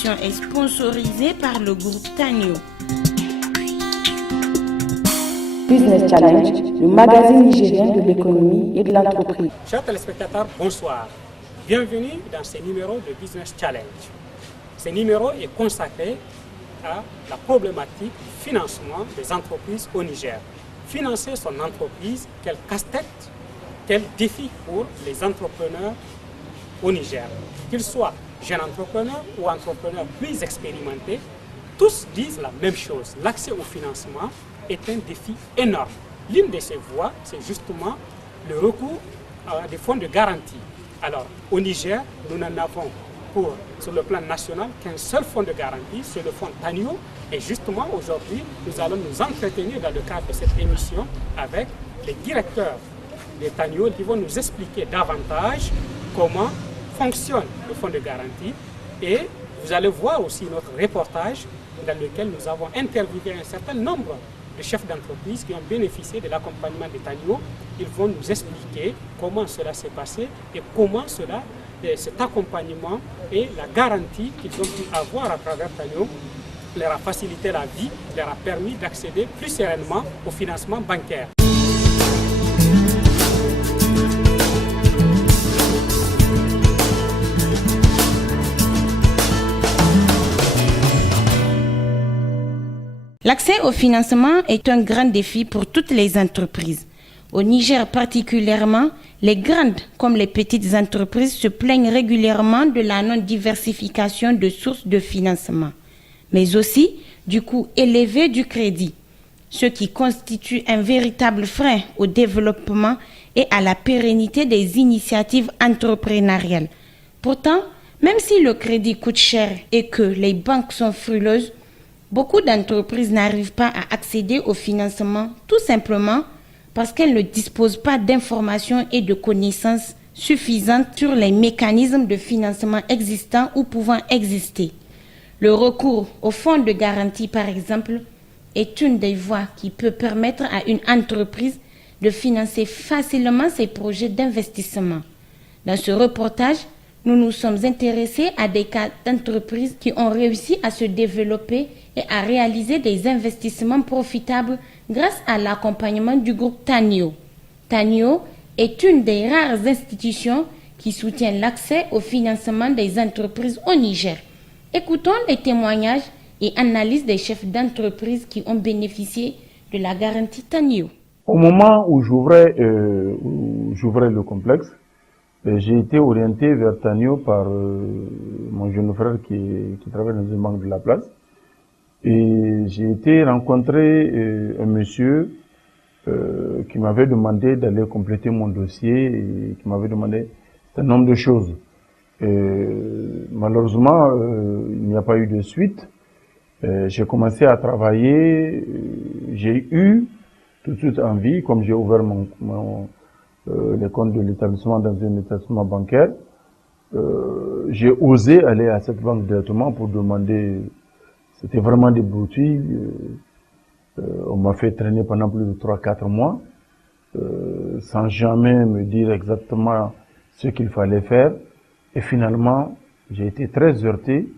émission est sponsorisée par le groupe Tanio. Business Challenge, le magazine nigérien de l'économie et de l'entreprise. Chers téléspectateurs, bonsoir. Bienvenue dans ce numéro de Business Challenge. Ce numéro est consacré à la problématique du financement des entreprises au Niger. Financer son entreprise, quel casse-tête, quel défi pour les entrepreneurs au Niger. Qu'ils soient jeunes entrepreneurs ou entrepreneurs plus expérimentés, tous disent la même chose. L'accès au financement est un défi énorme. L'une de ces voies, c'est justement le recours à des fonds de garantie. Alors, au Niger, nous n'en avons sur le plan national qu'un seul fonds de garantie, c'est le fonds Tanio. Et justement, aujourd'hui, nous allons nous entretenir dans le cadre de cette émission avec les directeurs de Tanio qui vont nous expliquer davantage comment fonctionne le fonds de garantie. Et vous allez voir aussi notre reportage dans lequel nous avons interviewé un certain nombre de chefs d'entreprise qui ont bénéficié de l'accompagnement de Tanio. Ils vont nous expliquer comment cela s'est passé et comment cet accompagnement et la garantie qu'ils ont pu avoir à travers Tanio leur a facilité la vie, leur a permis d'accéder plus sereinement au financement bancaire. L'accès au financement est un grand défi pour toutes les entreprises. Au Niger particulièrement, les grandes comme les petites entreprises se plaignent régulièrement de la non-diversification de sources de financement, mais aussi du coût élevé du crédit, ce qui constitue un véritable frein au développement et à la pérennité des initiatives entrepreneuriales. Pourtant, même si le crédit coûte cher et que les banques sont frileuses, beaucoup d'entreprises n'arrivent pas à accéder au financement tout simplement parce qu'elles ne disposent pas d'informations et de connaissances suffisantes sur les mécanismes de financement existants ou pouvant exister. Le recours au fonds de garantie, par exemple, est une des voies qui peut permettre à une entreprise de financer facilement ses projets d'investissement. Dans ce reportage, nous nous sommes intéressés à des cas d'entreprises qui ont réussi à se développer et à réaliser des investissements profitables grâce à l'accompagnement du groupe Tanio. Tanio est une des rares institutions qui soutient l'accès au financement des entreprises au Niger. Écoutons les témoignages et analyses des chefs d'entreprise qui ont bénéficié de la garantie Tanio. Au moment où j'ouvrais le complexe, j'ai été orienté vers Tanio par mon jeune frère qui travaille dans une banque de la place. Et j'ai été rencontrer un monsieur qui m'avait demandé d'aller compléter mon dossier et qui m'avait demandé un nombre de choses. Malheureusement, il n'y a pas eu de suite. J'ai commencé à travailler. J'ai eu tout de suite envie, comme j'ai ouvert les comptes de l'établissement dans un établissement bancaire, j'ai osé aller à cette banque directement pour demander. C'était vraiment des broutilles. On m'a fait traîner pendant plus de 3-4 mois, sans jamais me dire exactement ce qu'il fallait faire. Et finalement, j'ai été très heurté,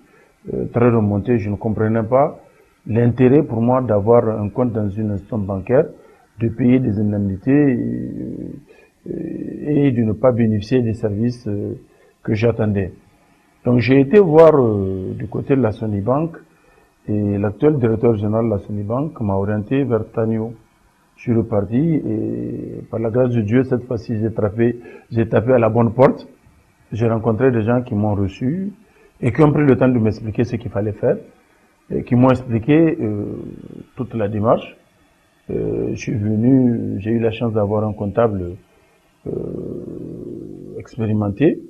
très remonté. Je ne comprenais pas l'intérêt pour moi d'avoir un compte dans une institution bancaire, de payer des indemnités et de ne pas bénéficier des services que j'attendais. Donc j'ai été voir du côté de la Sonibank et l'actuel directeur général de la Sonibank m'a orienté vers Tanio. Je suis reparti et par la grâce de Dieu, cette fois-ci, j'ai tapé à la bonne porte. J'ai rencontré des gens qui m'ont reçu et qui ont pris le temps de m'expliquer ce qu'il fallait faire et qui m'ont expliqué toute la démarche. Je suis venu, j'ai eu la chance d'avoir un comptable expérimenté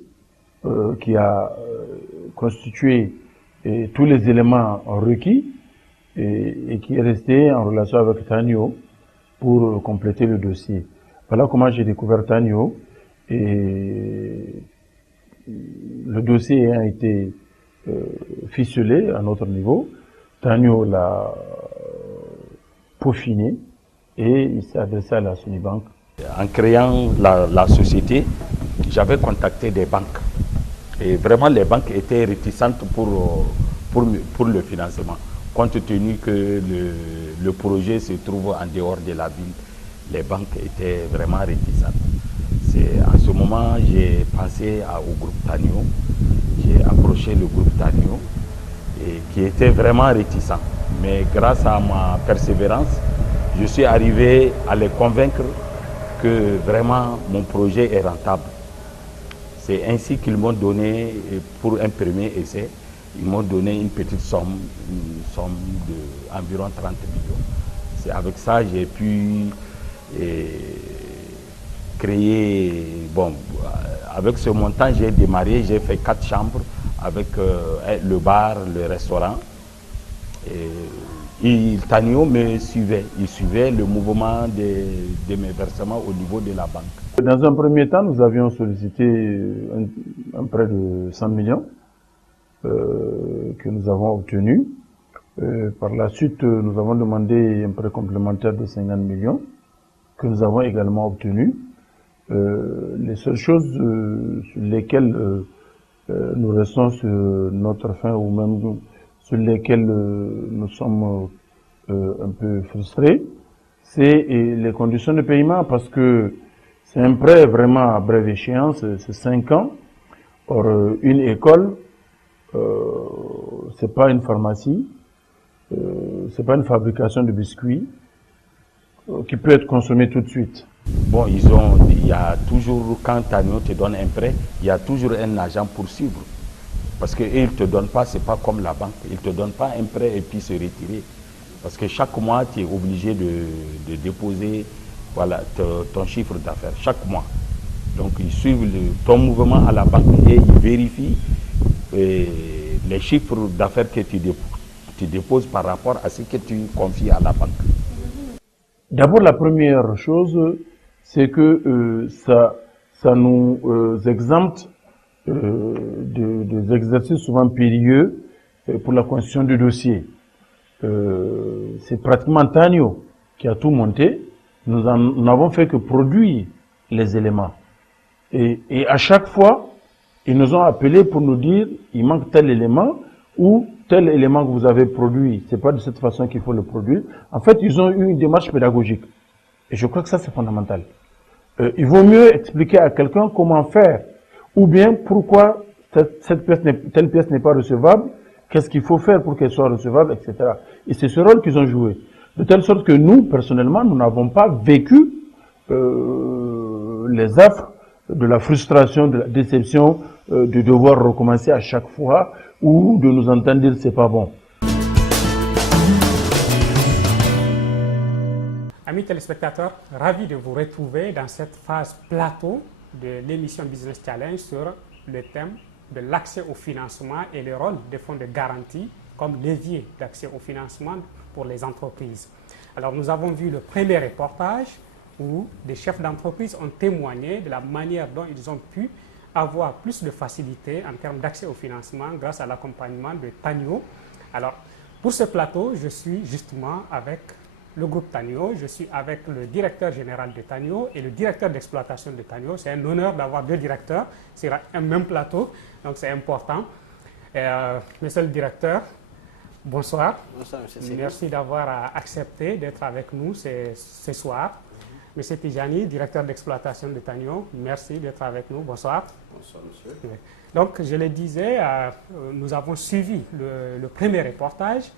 qui a constitué tous les éléments requis et qui est resté en relation avec Tanio pour compléter le dossier. Voilà comment j'ai découvert Tanio et le dossier a été ficelé à notre niveau. Tanio l'a peaufiné et il s'est adressé à la Sonibank. En créant la société, j'avais contacté des banques. Et vraiment, les banques étaient réticentes pour le financement. Compte tenu que le projet se trouve en dehors de la ville, les banques étaient vraiment réticentes. C'est en ce moment j'ai pensé au groupe Tanio, j'ai approché le groupe Tanio et qui était vraiment réticent. Mais grâce à ma persévérance, je suis arrivé à les convaincre que vraiment mon projet est rentable. C'est ainsi qu'ils m'ont donné, pour un premier essai, ils m'ont donné une petite somme, d'environ 30 millions. C'est avec ça que j'ai pu créer, bon, avec ce montant j'ai démarré, j'ai fait 4 chambres avec le bar, le restaurant. Et Tanio me suivait, il suivait le mouvement de mes versements au niveau de la banque. Dans un premier temps, nous avions sollicité un prêt de 100 millions que nous avons obtenu. Par la suite, nous avons demandé un prêt complémentaire de 50 millions que nous avons également obtenu. Les seules choses sur lesquelles nous restons sur notre faim ou même sur lesquelles nous sommes un peu frustrés, c'est les conditions de paiement parce que c'est un prêt vraiment à brève échéance, c'est 5 ans. Or, une école, c'est pas une pharmacie, c'est pas une fabrication de biscuits qui peut être consommée tout de suite. Bon, il y a toujours, quand Tanio te donne un prêt, il y a toujours un agent pour suivre. Parce qu'ils ne te donnent pas, c'est pas comme la banque, ils ne te donnent pas un prêt et puis se retirer. Parce que chaque mois, tu es obligé de déposer voilà, ton chiffre d'affaires, chaque mois. Donc, ils suivent ton mouvement à la banque et ils vérifient les chiffres d'affaires que tu déposes par rapport à ce que tu confies à la banque. D'abord, la première chose, c'est que ça nous exempte des exercices souvent périlleux pour la constitution du dossier. C'est pratiquement Tanio qui a tout monté. Nous n'avons fait que produire les éléments. Et à chaque fois, ils nous ont appelés pour nous dire il manque tel élément ou tel élément que vous avez produit. C'est pas de cette façon qu'il faut le produire. En fait, ils ont eu une démarche pédagogique. Et je crois que ça, c'est fondamental. Il vaut mieux expliquer à quelqu'un comment faire ou bien pourquoi telle pièce n'est pas recevable, qu'est-ce qu'il faut faire pour qu'elle soit recevable, etc. Et c'est ce rôle qu'ils ont joué. De telle sorte que nous, personnellement, nous n'avons pas vécu les affres de la frustration, de la déception, de devoir recommencer à chaque fois ou de nous entendre dire c'est pas bon. Amis téléspectateurs, ravi de vous retrouver dans cette phase plateau de l'émission Business Challenge sur le thème de l'accès au financement et le rôle des fonds de garantie comme levier d'accès au financement pour les entreprises. Alors nous avons vu le premier reportage où des chefs d'entreprise ont témoigné de la manière dont ils ont pu avoir plus de facilité en termes d'accès au financement grâce à l'accompagnement de Tanio. Alors pour ce plateau, je suis justement avec le groupe Tanio, je suis avec le directeur général de Tanio et le directeur d'exploitation de Tanio. C'est un honneur d'avoir deux directeurs sur un même plateau, donc c'est important. Monsieur le directeur, bonsoir. Bonsoir, monsieur. Merci d'avoir accepté d'être avec nous ce soir. Monsieur Tijani, directeur d'exploitation de Tanio, merci d'être avec nous. Bonsoir. Bonsoir, monsieur. Donc, je le disais, nous avons suivi le premier reportage.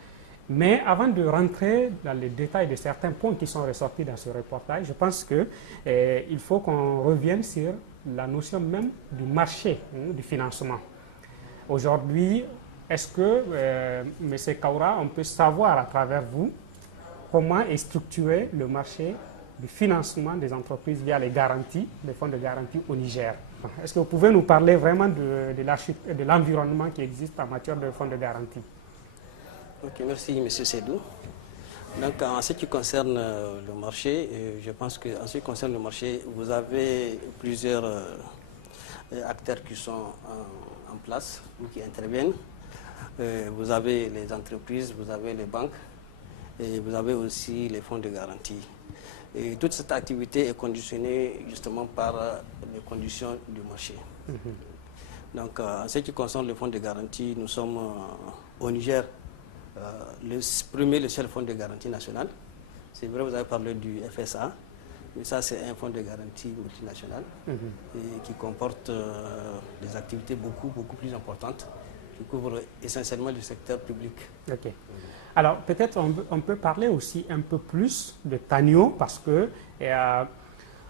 Mais avant de rentrer dans les détails de certains points qui sont ressortis dans ce reportage, je pense qu'il faut qu'on revienne sur la notion même du marché du financement. Aujourd'hui, est-ce que, M. Kaura, on peut savoir à travers vous comment est structuré le marché du financement des entreprises via les garanties, les fonds de garantie au Niger? Est-ce que vous pouvez nous parler vraiment de l'environnement qui existe en matière de fonds de garantie? Ok, merci M. Sédou. Donc en ce qui concerne le marché, je pense qu'en ce qui concerne le marché, vous avez plusieurs acteurs qui sont en place ou qui interviennent. Vous avez les entreprises, vous avez les banques et vous avez aussi les fonds de garantie. Et toute cette activité est conditionnée justement par les conditions du marché. Donc en ce qui concerne les fonds de garantie, nous sommes au Niger, le premier, le seul fonds de garantie national. C'est vrai, vous avez parlé du FSA, mais ça c'est un fonds de garantie multinational et qui comporte des activités beaucoup plus importantes qui couvrent essentiellement le secteur public. Ok. Alors peut-être on peut parler aussi un peu plus de Tanio parce que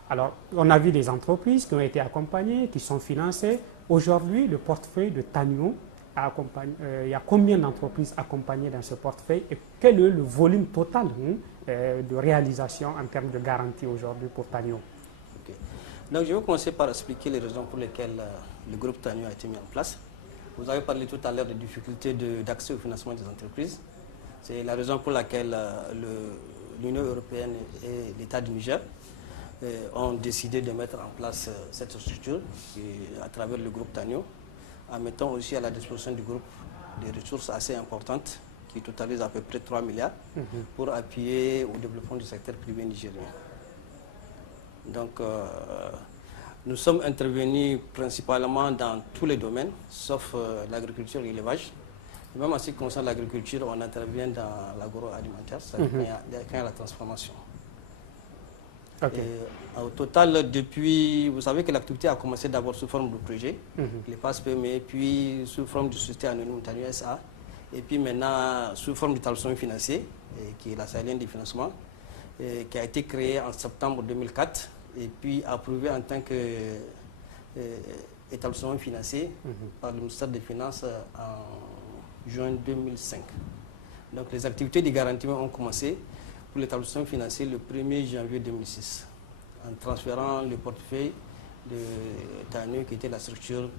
alors, on a vu des entreprises qui ont été accompagnées, qui sont financées. Aujourd'hui, le portefeuille de Tanio, il y a combien d'entreprises accompagnées dans ce portefeuille et quel est le volume total de réalisation en termes de garantie aujourd'hui pour Tanio? Okay. Donc, je vais commencer par expliquer les raisons pour lesquelles le groupe Tanio a été mis en place. Vous avez parlé tout à l'heure des difficultés d'accès au financement des entreprises. C'est la raison pour laquelle l'Union européenne et l'État du Niger ont décidé de mettre en place cette structure à travers le groupe Tanio, en mettant aussi à la disposition du groupe des ressources assez importantes qui totalisent à peu près 3 milliards pour appuyer au développement du secteur privé nigérien. Donc, nous sommes intervenus principalement dans tous les domaines, sauf l'agriculture et l'élevage. Même en ce qui concerne l'agriculture, on intervient dans l'agroalimentaire, c'est-à-dire quand il y a la transformation. Okay. Au total, depuis, vous savez que l'activité a commencé d'abord sous forme de projet, les passes PME, puis sous forme de société anonyme Tanio SA, et puis maintenant sous forme d'établissement financier, qui est la sahélienne des financements, qui a été créée en septembre 2004, et puis approuvé en tant qu'établissement financier par le ministère des Finances en juin 2005. Donc les activités de garantie ont commencé pour l'établissement financier le 1er janvier 2006, en transférant le portefeuille de Tanio, qui était la structure,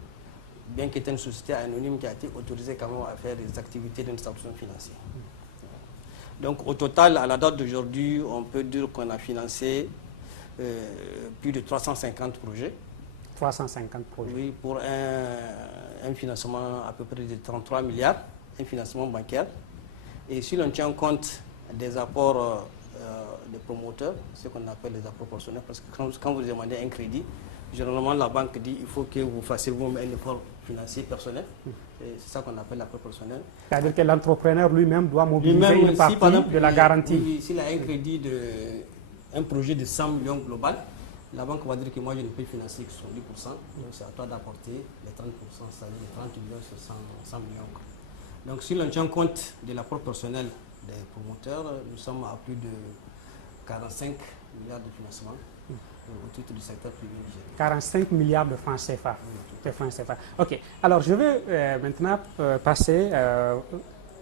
bien qu'étant une société anonyme qui a été autorisée quand même à faire des activités d'un établissement financier. Donc au total, à la date d'aujourd'hui, on peut dire qu'on a financé plus de 350 projets. 350 projets. Oui, pour un financement à peu près de 33 milliards, un financement bancaire. Et si l'on tient compte des apports des promoteurs, ce qu'on appelle les apports personnels, parce que quand vous demandez un crédit, généralement la banque dit qu'il faut que vous fassiez vous-même un effort financier personnel. C'est ça qu'on appelle l'apport personnel. C'est-à-dire que l'entrepreneur lui-même doit mobiliser une partie de la garantie. Oui, s'il a un crédit un projet de 100 millions global, la banque va dire que moi je ne peux financer que 70%, donc c'est à toi d'apporter les 30%, c'est-à-dire les 30 millions sur 100 millions. Donc si l'on tient compte de l'apport personnel des promoteurs, nous sommes à plus de 45 milliards de financement au titre du secteur privé nigérien. 45 milliards de francs CFA. De francs CFA. Ok, alors je vais maintenant passer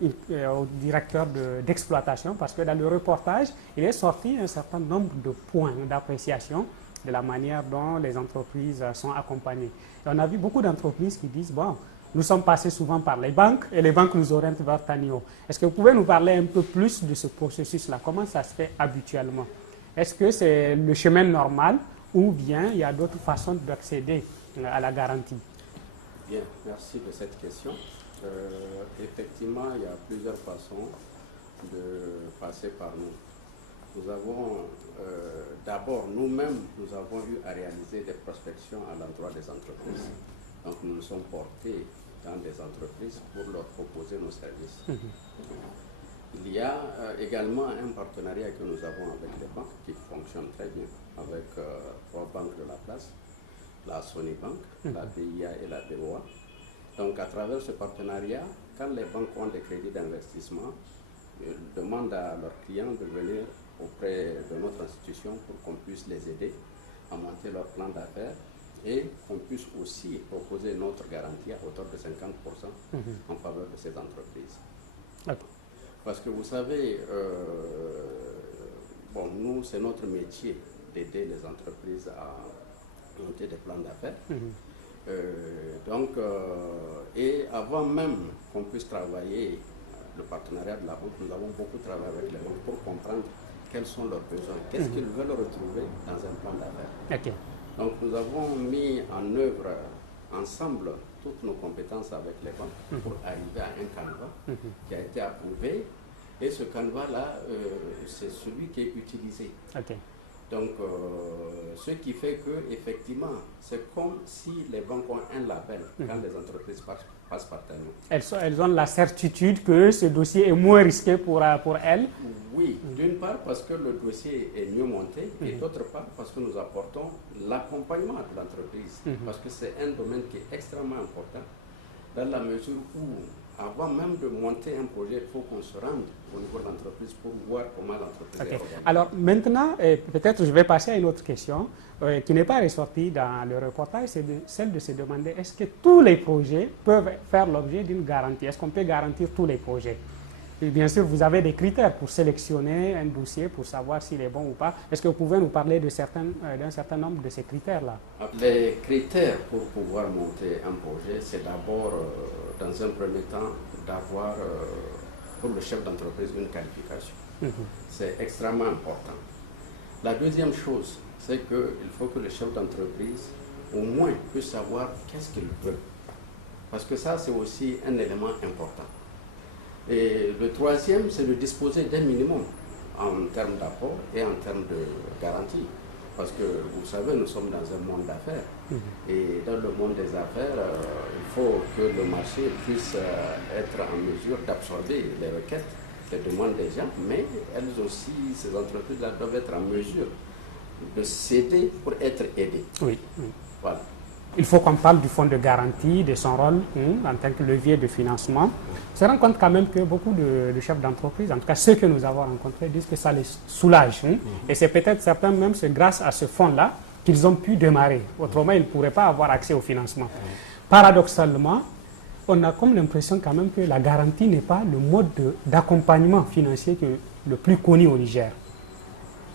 au directeur d'exploitation, parce que dans le reportage, il est sorti un certain nombre de points d'appréciation de la manière dont les entreprises sont accompagnées. Et on a vu beaucoup d'entreprises qui disent, bon, nous sommes passés souvent par les banques et les banques nous orientent vers Tanio. Est-ce que vous pouvez nous parler un peu plus de ce processus-là? Comment ça se fait habituellement? Est-ce que c'est le chemin normal ou bien il y a d'autres façons d'accéder à la garantie? Bien, merci de cette question. Effectivement, il y a plusieurs façons de passer par nous. Nous avons d'abord, nous-mêmes, nous avons eu à réaliser des prospections à l'endroit des entreprises. Donc nous nous sommes portés dans des entreprises pour leur proposer nos services. Il y a également un partenariat que nous avons avec les banques qui fonctionne très bien, avec 3 banques de la place, la Sony Bank, la BIA et la BOA. Donc à travers ce partenariat, quand les banques ont des crédits d'investissement, ils demandent à leurs clients de venir auprès de notre institution pour qu'on puisse les aider à monter leur plan d'affaires et qu'on puisse aussi proposer notre garantie à hauteur de 50% en faveur de ces entreprises. Okay. Parce que vous savez, bon, nous, c'est notre métier d'aider les entreprises à monter des plans d'affaires. Et avant même qu'on puisse travailler le partenariat de la banque, nous avons beaucoup travaillé avec les banques pour comprendre quels sont leurs besoins, qu'est-ce qu'ils veulent retrouver dans un plan d'affaires. Okay. Donc nous avons mis en œuvre ensemble toutes nos compétences avec les banques pour arriver à un canevas qui a été approuvé. Et ce canevas-là, c'est celui qui est utilisé. Okay. Donc, ce qui fait que effectivement, c'est comme si les banques ont un label quand les entreprises passe par Tanio. Elles ont la certitude que ce dossier est moins risqué pour elles. Oui, d'une part parce que le dossier est mieux monté et d'autre part parce que nous apportons l'accompagnement de l'entreprise. Parce que c'est un domaine qui est extrêmement important dans la mesure où, avant même de monter un projet, il faut qu'on se rende au niveau de l'entreprise pour voir comment l'entreprise est organisée. Alors maintenant, peut-être je vais passer à une autre question qui n'est pas ressortie dans le reportage, c'est celle de se demander est-ce que tous les projets peuvent faire l'objet d'une garantie? Est-ce qu'on peut garantir tous les projets? Et bien sûr, vous avez des critères pour sélectionner un dossier, pour savoir s'il est bon ou pas. Est-ce que vous pouvez nous parler d'un certain nombre de ces critères-là? Les critères pour pouvoir monter un projet, c'est d'abord, dans un premier temps, d'avoir pour le chef d'entreprise une qualification. C'est extrêmement important. La deuxième chose, c'est qu'il faut que le chef d'entreprise, au moins, puisse savoir qu'est-ce qu'il veut. Parce que ça, c'est aussi un élément important. Et le troisième, c'est de disposer d'un minimum en termes d'apport et en termes de garantie. Parce que, vous savez, nous sommes dans un monde d'affaires. Et dans le monde des affaires, il faut que le marché puisse être en mesure d'absorber les requêtes, les demandes des gens, mais elles aussi, ces entreprises-là, doivent être en mesure de céder pour être aidées. Oui. Voilà. Il faut qu'on parle du fonds de garantie, de son rôle en tant que levier de financement. On se rend compte quand même que beaucoup de chefs d'entreprise, en tout cas ceux que nous avons rencontrés, disent que ça les soulage. Et c'est peut-être certains même, c'est grâce à ce fonds-là qu'ils ont pu démarrer. Autrement, ils ne pourraient pas avoir accès au financement. Paradoxalement, on a comme l'impression quand même que la garantie n'est pas le mode d'accompagnement financier le plus connu au Niger.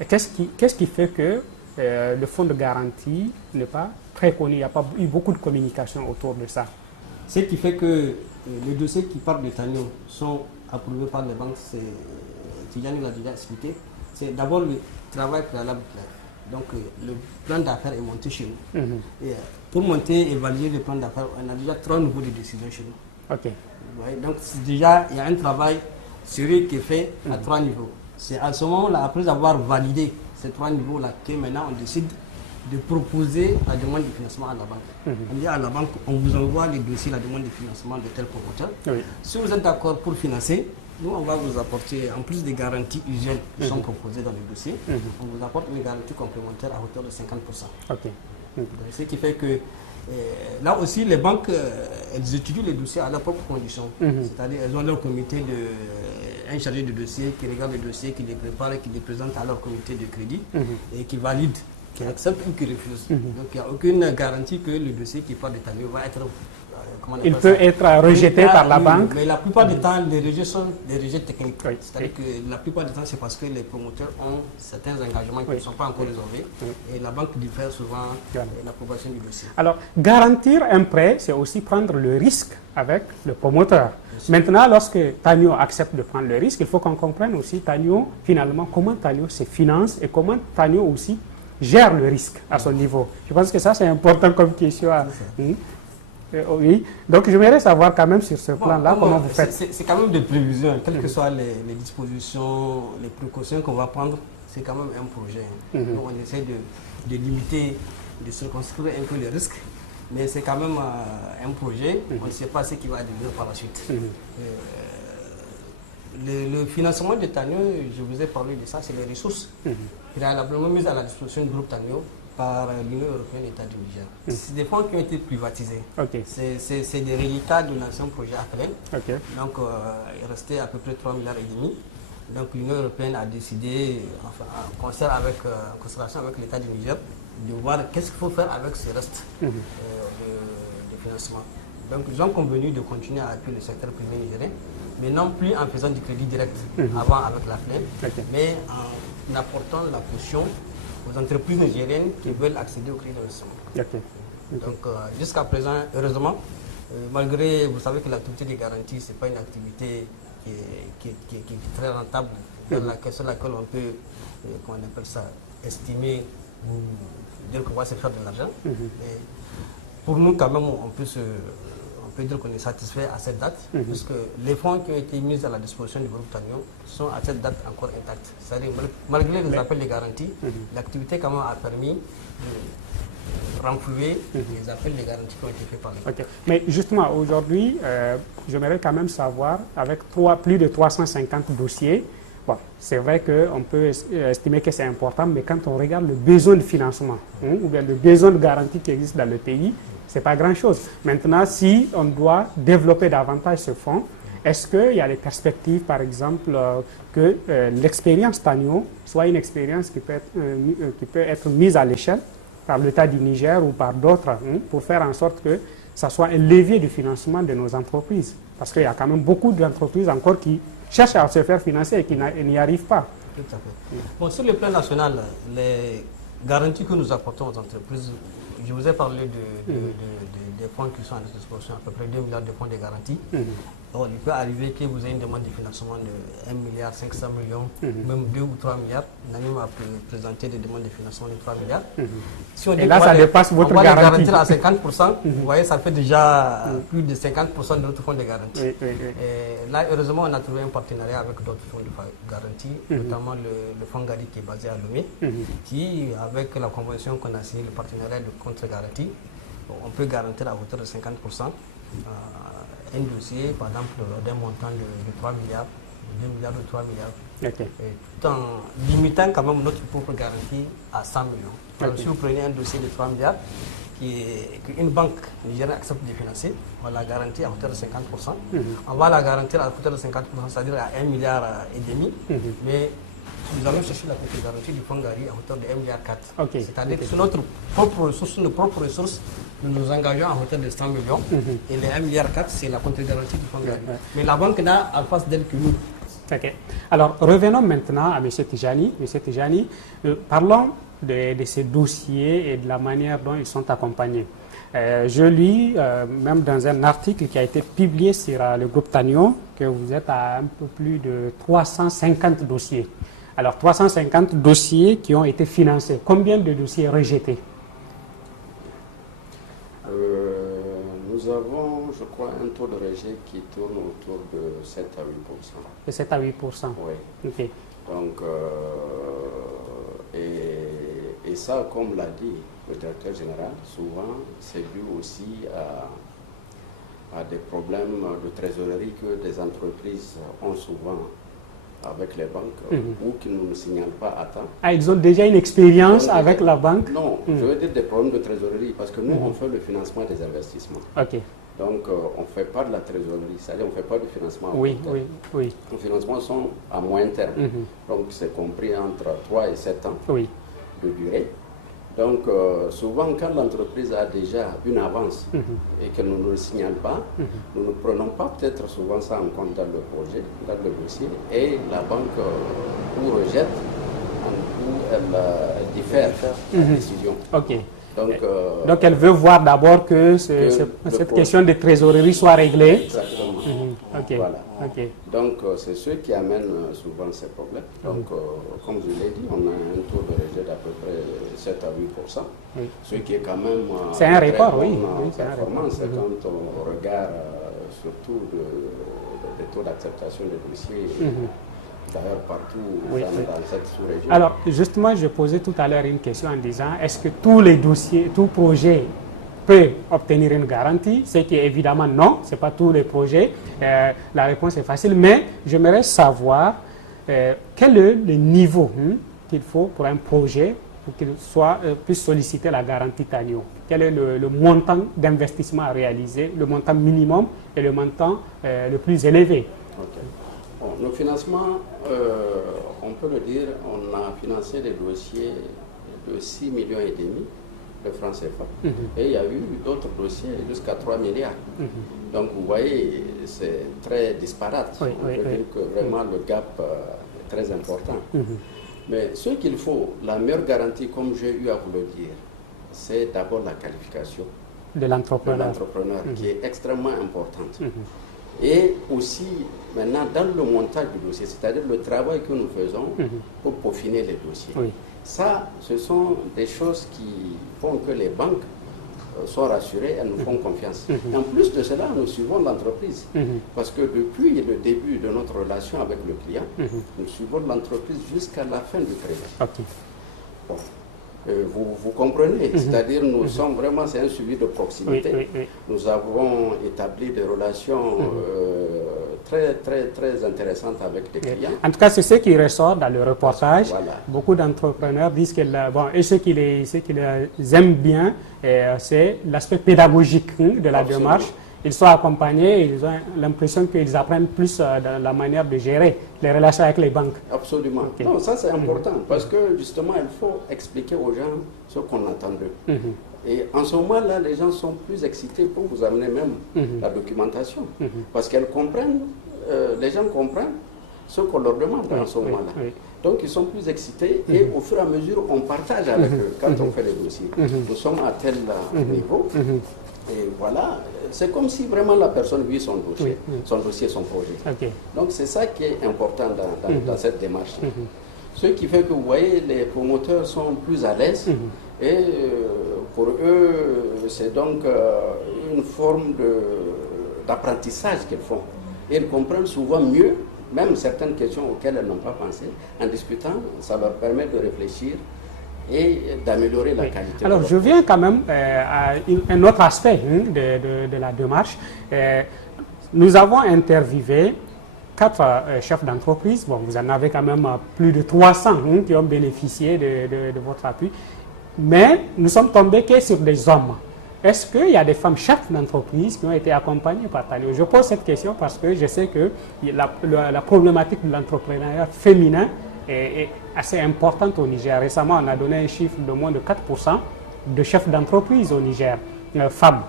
Et qu'est-ce qui fait que le fonds de garantie n'est pas très connu? Il n'y a pas eu beaucoup de communication autour de ça. Ce qui fait que les dossiers qui partent de Tanio sont approuvés par les banques, Tidjani l'a déjà expliqué, c'est d'abord le travail préalable. Donc le plan d'affaires est monté chez nous. Et, pour monter et valider le plan d'affaires, on a déjà 3 niveaux de décision chez nous. Ok. Ouais, donc déjà, il y a un travail sérieux qui est fait à 3 niveaux. C'est à ce moment-là, après avoir validé ces 3 niveaux-là, que maintenant on décide de proposer la demande de financement à la banque. On dit à la banque, on vous envoie les dossiers, la demande de financement de tel promoteur. Oui. Si vous êtes d'accord pour financer, nous on va vous apporter, en plus des garanties usuelles qui sont proposées dans le dossier, on vous apporte une garantie complémentaire à hauteur de 50%. Okay. Ce qui fait que là aussi, les banques, elles étudient les dossiers à leurs propres conditions. C'est-à-dire, elles ont leur comité un chargé de dossier qui regarde les dossiers, qui les prépare et qui les présente à leur comité de crédit et qui valide, qui accepte ou qui refuse. Donc, il n'y a aucune garantie que le dossier qui part de Tanio va être... il peut être rejeté par la banque. Mais la plupart du temps, les rejets sont des rejets techniques. C'est-à-dire que la plupart du temps, c'est parce que les promoteurs ont certains engagements qui ne sont pas encore résolvés. Et la banque diffère souvent l'approbation du dossier. Alors, garantir un prêt, c'est aussi prendre le risque avec le promoteur. Maintenant, lorsque Tanio accepte de prendre le risque, il faut qu'on comprenne aussi Tanio, finalement, comment Tanio se finance et comment Tanio aussi gère le risque à son niveau. Je pense que ça, c'est important comme question. Oui, donc j'aimerais savoir quand même sur ce plan-là, comment vous faites. C'est quand même des prévisions, quelles que soient les dispositions, les précautions qu'on va prendre, c'est quand même un projet. Donc on essaie de limiter, de circonscrire un peu les risques, mais c'est quand même un projet, on ne sait pas ce qui va devenir par la suite. Le financement de Tanio, je vous ai parlé de ça, c'est les ressources préalablement mises à la disposition du groupe Tanio par l'Union européenne et l'État du Niger. C'est des fonds qui ont été privatisés. C'est des reliquats de l'ancien projet AFLEN. Donc il restait à peu près 3,5 milliards. Donc l'Union européenne a décidé, enfin, en concertation avec l'État du Niger, de voir qu'est-ce qu'il faut faire avec ce reste de financement. Donc ils ont convenu de continuer à appuyer le secteur privé nigérien, mais non plus en faisant du crédit direct avant avec la FLEN, mais en apportant la caution aux entreprises nigériennes qui veulent accéder au crédit d'investissement. Donc jusqu'à présent, heureusement, malgré, vous savez que l'activité des garanties, ce n'est pas une activité qui est très rentable, sur laquelle on peut, comment on appelle ça, estimer, dire qu'on va se faire de l'argent. Pour nous, quand même, on peut peut dire qu'on est satisfait à cette date, puisque les fonds qui ont été mis à la disposition du groupe Tanio sont à cette date encore intacts. C'est-à-dire, malgré les appels de garantie, l'activité quand même a permis de renflouer les appels de garantie qui ont été faits par les banques. Mais justement, aujourd'hui, j'aimerais quand même savoir, avec plus de 350 dossiers, bon, c'est vrai qu'on peut estimer que c'est important, mais quand on regarde le besoin de financement, ou bien le besoin de garantie qui existe dans le pays, ce n'est pas grand-chose. Maintenant, si on doit développer davantage ce fonds, est-ce qu'il y a des perspectives, par exemple, que l'expérience Tanio soit une expérience qui peut être mise à l'échelle par l'État du Niger ou par d'autres, pour faire en sorte que ça soit un levier de financement de nos entreprises? Parce qu'il y a quand même beaucoup d'entreprises encore qui cherchent à se faire financer et qui n'y arrivent pas. Tout à fait. Bon, sur le plan national, les garanties que nous apportons aux entreprises, je vous ai parlé des fonds qui sont à notre disposition, à peu près 2 milliards de fonds de garantie. Alors, il peut arriver que vous ayez une demande de financement de 1 milliard 500 millions, même 2 ou 3 milliards. L'ANIM a présenté des demandes de financement de 3 milliards. Si on dit et là, ça dépasse votre garantie. On va les garantir à 50%, vous voyez, ça fait déjà plus de 50% de notre fonds de garantie. Et là, heureusement, on a trouvé un partenariat avec d'autres fonds de garantie, notamment le fonds Gadi qui est basé à Lomé, qui, avec la convention qu'on a signée, le partenariat de contre-garantie, on peut garantir à hauteur de 50%. Un dossier, par exemple, d'un montant de 3 milliards, 2 milliards ou 3 milliards, et tout en limitant quand même notre propre garantie à 100 millions. Alors, si vous prenez un dossier de 3 milliards, qu'une banque nigérienne accepte de financer, on va la garantir à hauteur de 50%. On va la garantir à hauteur de 50%, c'est-à-dire à 1,5 milliard. Mais nous allons chercher la contre-garantie du fonds Gari à hauteur de 1,4 milliard. C'est-à-dire que sur notre propre ressource, nos propres ressources, nous nous engageons à hauteur de 100 millions. Et les 1,4 milliard, c'est la contre-garantie du fonds Gari. Mais la banque n'a en face d'elle que nous. Alors, revenons maintenant à M. Tijani. M. Tijani, parlons de ces dossiers et de la manière dont ils sont accompagnés. Je lis, même dans un article qui a été publié sur le groupe Tanio, que vous êtes à un peu plus de 350 dossiers. Alors, 350 dossiers qui ont été financés. Combien de dossiers rejetés? Nous avons, je crois, un taux de rejet qui tourne autour de 7 à 8%. De 7 à 8%? Oui. Ok. Donc, et ça, comme l'a dit le directeur général, souvent, c'est dû aussi à des problèmes de trésorerie que des entreprises ont souvent avec les banques ou qui ne nous signalent pas à temps. Ah, ils ont déjà une expérience avec la banque? Non, je veux dire des problèmes de trésorerie parce que nous, on fait le financement des investissements. Ok. Donc, on ne fait pas de la trésorerie, c'est-à-dire on ne fait pas du financement à oui, court terme. Oui. Les financements sont à moyen terme. Donc, c'est compris entre 3 et 7 ans de durée. Donc, souvent, quand l'entreprise a déjà une avance et qu'elle ne nous le signale pas, nous ne prenons pas peut-être souvent ça en compte dans le projet, dans le dossier, et la banque ou rejette ou elle diffère la décision. Ok. Donc, elle veut voir d'abord que cette question de trésorerie soit réglée. Exactement. Voilà. Donc, c'est ce qui amène souvent ces problèmes. Donc, comme je l'ai dit, on a un taux de rejet d'à peu près 7 à 8%, ce qui est quand même c'est un record, performance quand on regarde surtout des taux d'acceptation des dossiers. D'ailleurs, partout dans cette sous-région. Alors, justement, je posais tout à l'heure une question en disant, est-ce que tous les dossiers, tout projet peut obtenir une garantie? Ce qui est évidemment non, ce n'est pas tous les projets. La réponse est facile, mais j'aimerais savoir quel est le niveau qu'il faut pour un projet pour qu'il puisse solliciter la garantie Tanio. Quel est le montant d'investissement à réaliser, le montant minimum et le montant le plus élevé? Bon, nos financements, on peut le dire, on a financé des dossiers de 6,5 millions de francs CFA. Et il y a eu d'autres dossiers jusqu'à 3 milliards. Donc vous voyez, c'est très disparate. On peut dire que vraiment le gap est très important. Mais ce qu'il faut, la meilleure garantie, comme j'ai eu à vous le dire, c'est d'abord la qualification de l'entrepreneur qui est extrêmement importante. Et aussi, maintenant, dans le montage du dossier, c'est-à-dire le travail que nous faisons pour peaufiner les dossiers. Ça, ce sont des choses qui font que les banques sont rassurées, elles nous font confiance. Et en plus de cela, nous suivons l'entreprise. Parce que depuis le début de notre relation avec le client, nous suivons l'entreprise jusqu'à la fin du crédit. Bon. Vous comprenez, c'est-à-dire nous sommes vraiment, c'est un suivi de proximité. Nous avons établi des relations très intéressantes avec les clients. En tout cas, c'est ce qui ressort dans le reportage. Voilà. Beaucoup d'entrepreneurs disent que, et ce qui les aiment bien, c'est l'aspect pédagogique de la démarche. Ils sont accompagnés, ils ont l'impression qu'ils apprennent plus dans la manière de gérer les relations avec les banques. Absolument. Non, ça c'est important parce que justement, il faut expliquer aux gens ce qu'on attend d'eux. Et en ce moment-là, les gens sont plus excités pour vous amener même la documentation. Parce qu'elles comprennent, les gens comprennent ce qu'on leur demande en ce moment-là. Donc ils sont plus excités et au fur et à mesure, on partage avec eux quand on fait les dossiers. Nous sommes à tel niveau. Et voilà, c'est comme si vraiment la personne vit son dossier, son projet. Donc c'est ça qui est important dans cette démarche. Ce qui fait que vous voyez, les promoteurs sont plus à l'aise et pour eux, c'est donc une forme d'apprentissage qu'ils font. Et ils comprennent souvent mieux, même certaines questions auxquelles elles n'ont pas pensé. En discutant, ça leur permet de réfléchir et d'améliorer la qualité. Alors, je viens quand même à un autre aspect de la démarche. Nous avons interviewé 4 chefs d'entreprise. Bon, vous en avez quand même plus de 300 qui ont bénéficié de votre appui. Mais nous sommes tombés que sur des hommes. Est-ce qu'il y a des femmes chefs d'entreprise qui ont été accompagnées par Tanio? Je pose cette question parce que je sais que la problématique de l'entrepreneuriat féminin est assez importante au Niger. Récemment, on a donné un chiffre de moins de 4% de chefs d'entreprise au Niger, femmes.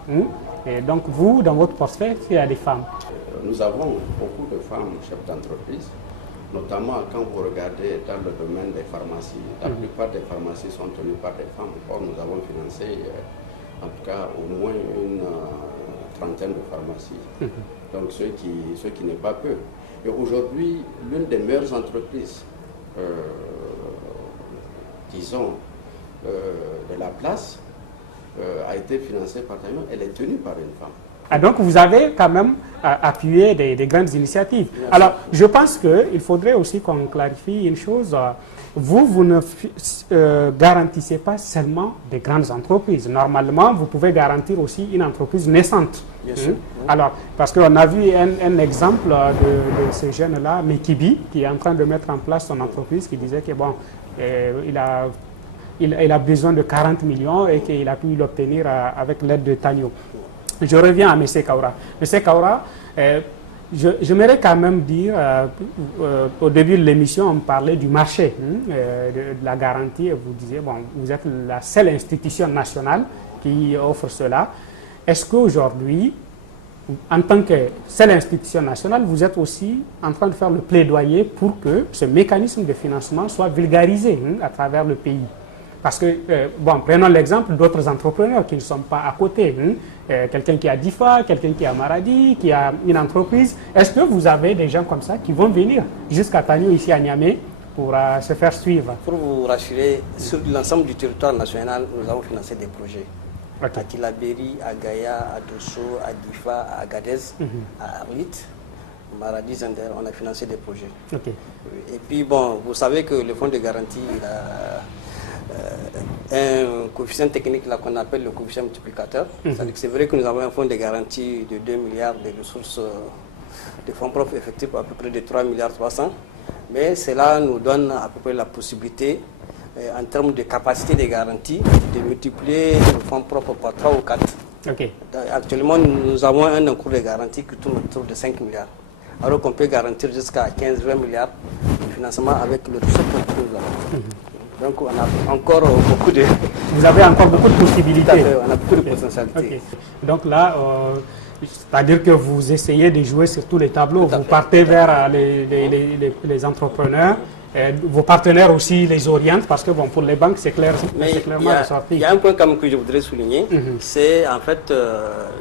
Et donc vous, dans votre portefeuille, il y a des femmes? Nous avons beaucoup de femmes chefs d'entreprise, notamment quand vous regardez dans le domaine des pharmacies. La plupart des pharmacies sont tenues par des femmes. Or, nous avons financé, en tout cas, au moins une trentaine de pharmacies. Donc, ce qui n'est pas peu. Et aujourd'hui, l'une des meilleures entreprises disons, de la place a été financée par Tanio, elle est tenue par une femme. Ah, donc vous avez quand même appuyé des grandes initiatives. Merci. Alors, je pense qu'il faudrait aussi qu'on clarifie une chose. Vous ne garantissez pas seulement des grandes entreprises. Normalement, vous pouvez garantir aussi une entreprise naissante. Bien sûr. Alors, parce qu'on a vu un exemple de ce jeune-là, Mekibi, qui est en train de mettre en place son entreprise, qui disait que bon, il a besoin de 40 millions et qu'il a pu l'obtenir avec l'aide de Tanio. Je reviens à M. Kaura. M. Kaura, j'aimerais quand même dire, au début de l'émission, on parlait du marché, de la garantie, et vous disiez, bon, vous êtes la seule institution nationale qui offre cela. Est-ce qu'aujourd'hui, en tant que seule institution nationale, vous êtes aussi en train de faire le plaidoyer pour que ce mécanisme de financement soit vulgarisé à travers le pays? Parce que, bon, prenons l'exemple d'autres entrepreneurs qui ne sont pas à côté. Quelqu'un qui a DIFA, quelqu'un qui a Maradi, qui a une entreprise. Est-ce que vous avez des gens comme ça qui vont venir jusqu'à Tanio, ici à Niamey, pour se faire suivre? Pour vous rassurer, sur l'ensemble du territoire national, nous avons financé des projets. Okay. À Tilaberi, à Gaïa, à Dosso, à Difa, à Agadez, à Arlit, Maradi, Zender, on a financé des projets. Okay. Et puis, bon, vous savez que le fonds de garantie, il a un coefficient technique qu'on appelle le coefficient multiplicateur. C'est vrai que nous avons un fonds de garantie de 2 milliards de ressources de fonds propres effectifs à peu près de 3 milliards 300. Mais cela nous donne à peu près la possibilité, en termes de capacité de garantie, de multiplier le fonds propre par 3 ou 4. Okay. Actuellement, nous avons un encours de garantie qui tourne autour de 5 milliards. Alors qu'on peut garantir jusqu'à 15-20 milliards de financement avec le seul concours. Donc on a encore beaucoup de... Vous avez encore beaucoup de possibilités. On a beaucoup de potentialités. Okay. Donc là, c'est-à-dire que vous essayez de jouer sur tous les tableaux. Vous partez vers les entrepreneurs. Vos partenaires aussi les orientent parce que bon, pour les banques, c'est clair, clairement ressorti. Il y a un point quand même que je voudrais souligner. C'est en fait,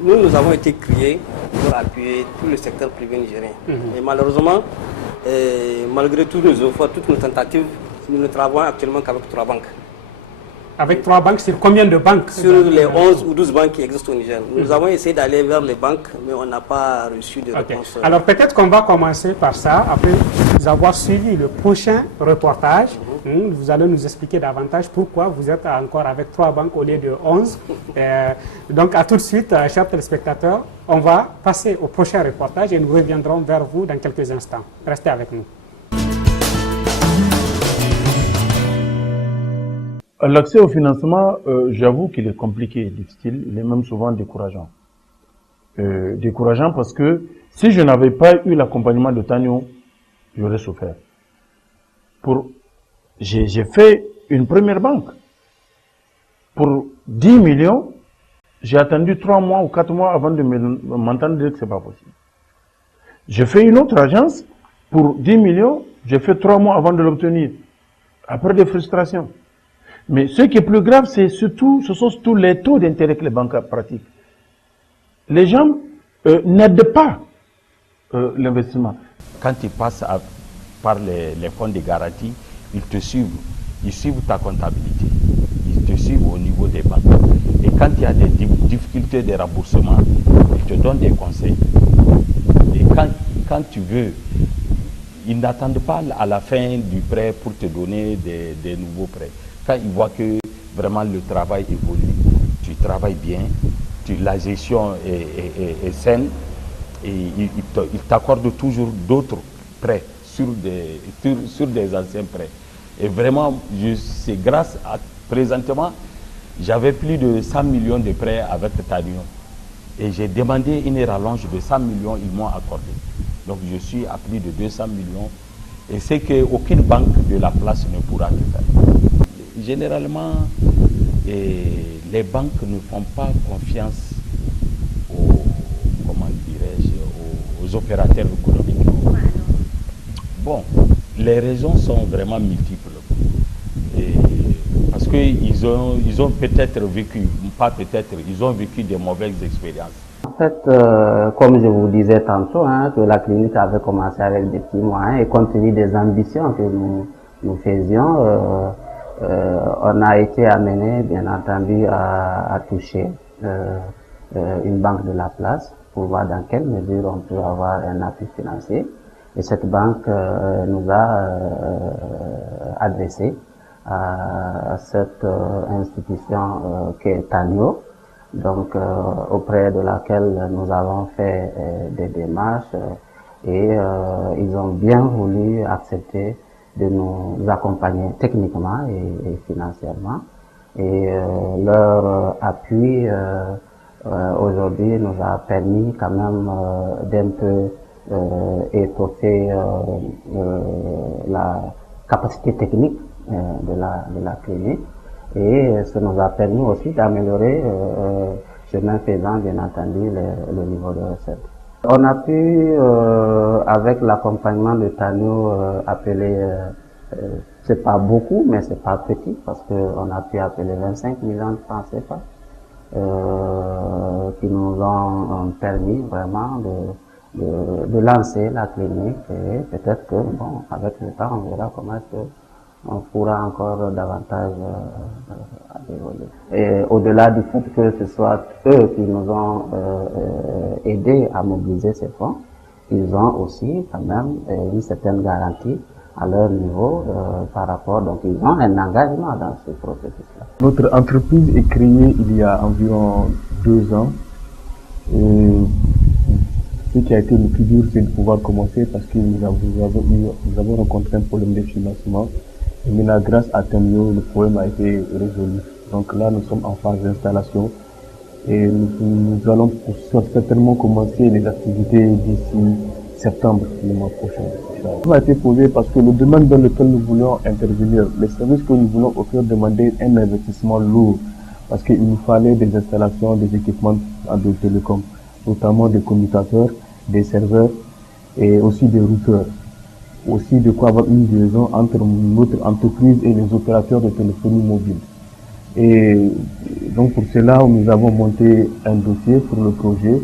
nous avons été créés pour appuyer tout le secteur privé nigérien. Et malheureusement, malgré tout nos efforts, toutes nos tentatives, nous ne travaillons actuellement qu'avec 3 banques. Avec 3 banques, sur combien de banques? Sur les 11 ou 12 banques qui existent au Niger. Nous avons essayé d'aller vers les banques, mais on n'a pas reçu de réponse. Alors peut-être qu'on va commencer par ça, après avoir suivi le prochain reportage. Vous allez nous expliquer davantage pourquoi vous êtes encore avec 3 banques au lieu de 11. Donc à tout de suite, chers téléspectateurs, on va passer au prochain reportage et nous reviendrons vers vous dans quelques instants. Restez avec nous. L'accès au financement, j'avoue qu'il est compliqué et difficile. Il est même souvent décourageant. Décourageant parce que si je n'avais pas eu l'accompagnement de Tanyo, j'aurais souffert. J'ai fait une première banque. Pour 10 millions, j'ai attendu 3 mois ou 4 mois avant de m'entendre dire que c'est pas possible. J'ai fait une autre agence pour 10 millions, j'ai fait 3 mois avant de l'obtenir. Après des frustrations. Mais ce qui est plus grave, ce sont surtout les taux d'intérêt que les banques pratiquent. Les gens n'aident pas l'investissement. Quand tu passes par les fonds de garantie, ils te suivent. Ils suivent ta comptabilité. Ils te suivent au niveau des banques. Et quand il y a des difficultés de remboursement, ils te donnent des conseils. Et quand tu veux, ils n'attendent pas à la fin du prêt pour te donner des nouveaux prêts. Quand ils voient que vraiment le travail évolue, tu travailles bien, la gestion est saine, et ils t'accordent toujours d'autres prêts sur des anciens prêts. Et vraiment, c'est grâce à, présentement, j'avais plus de 100 millions de prêts avec Tanyo. Et j'ai demandé une rallonge de 100 millions, ils m'ont accordé. Donc je suis à plus de 200 millions. Et c'est qu'aucune banque de la place ne pourra le faire. Généralement, les banques ne font pas confiance aux opérateurs économiques. Bon, les raisons sont vraiment multiples. Parce qu'ils ont peut-être vécu, pas peut-être, ils ont vécu des mauvaises expériences. En fait, comme je vous disais tantôt, que la clinique avait commencé avec des petits moyens et compte tenu des ambitions que nous faisions, on a été amené, bien entendu, à toucher une banque de la place pour voir dans quelle mesure on peut avoir un appui financier. Et cette banque nous a adressé à cette institution qui est Tanyo, donc auprès de laquelle nous avons fait des démarches et ils ont bien voulu accepter de nous accompagner techniquement et financièrement. Et leur appui aujourd'hui nous a permis quand même d'un peu étoffer la capacité technique de la clinique, et ça nous a permis aussi d'améliorer, chemin faisant bien entendu, le niveau de recette. On a pu, avec l'accompagnement de Tanyo, appeler, c'est pas beaucoup, mais c'est pas petit, parce qu'on a pu appeler 25 millions de francs CFA, qui nous ont permis vraiment de lancer la clinique, et peut-être que, bon, avec le temps, on verra comment est-ce que on pourra encore davantage évoluer. Et au-delà du fait que ce soit eux qui nous ont aidés à mobiliser ces fonds, ils ont aussi quand même une certaine garantie à leur niveau par rapport, donc ils ont un engagement dans ce processus-là. Notre entreprise est créée il y a environ 2 ans. Et ce qui a été le plus dur, c'est de pouvoir commencer parce que nous avons rencontré un problème de financement. Et maintenant, grâce à Tanyo, le problème a été résolu. Donc là, nous sommes en phase d'installation et nous allons certainement commencer les activités d'ici septembre, le mois prochain. Ça a été posé parce que le domaine dans lequel nous voulons intervenir, les services que nous voulons offrir demandaient un investissement lourd parce qu'il nous fallait des installations, des équipements de télécom, notamment des commutateurs, des serveurs et aussi des routeurs. Aussi de quoi avoir une liaison entre notre entreprise et les opérateurs de téléphonie mobile. Et donc pour cela, nous avons monté un dossier pour le projet.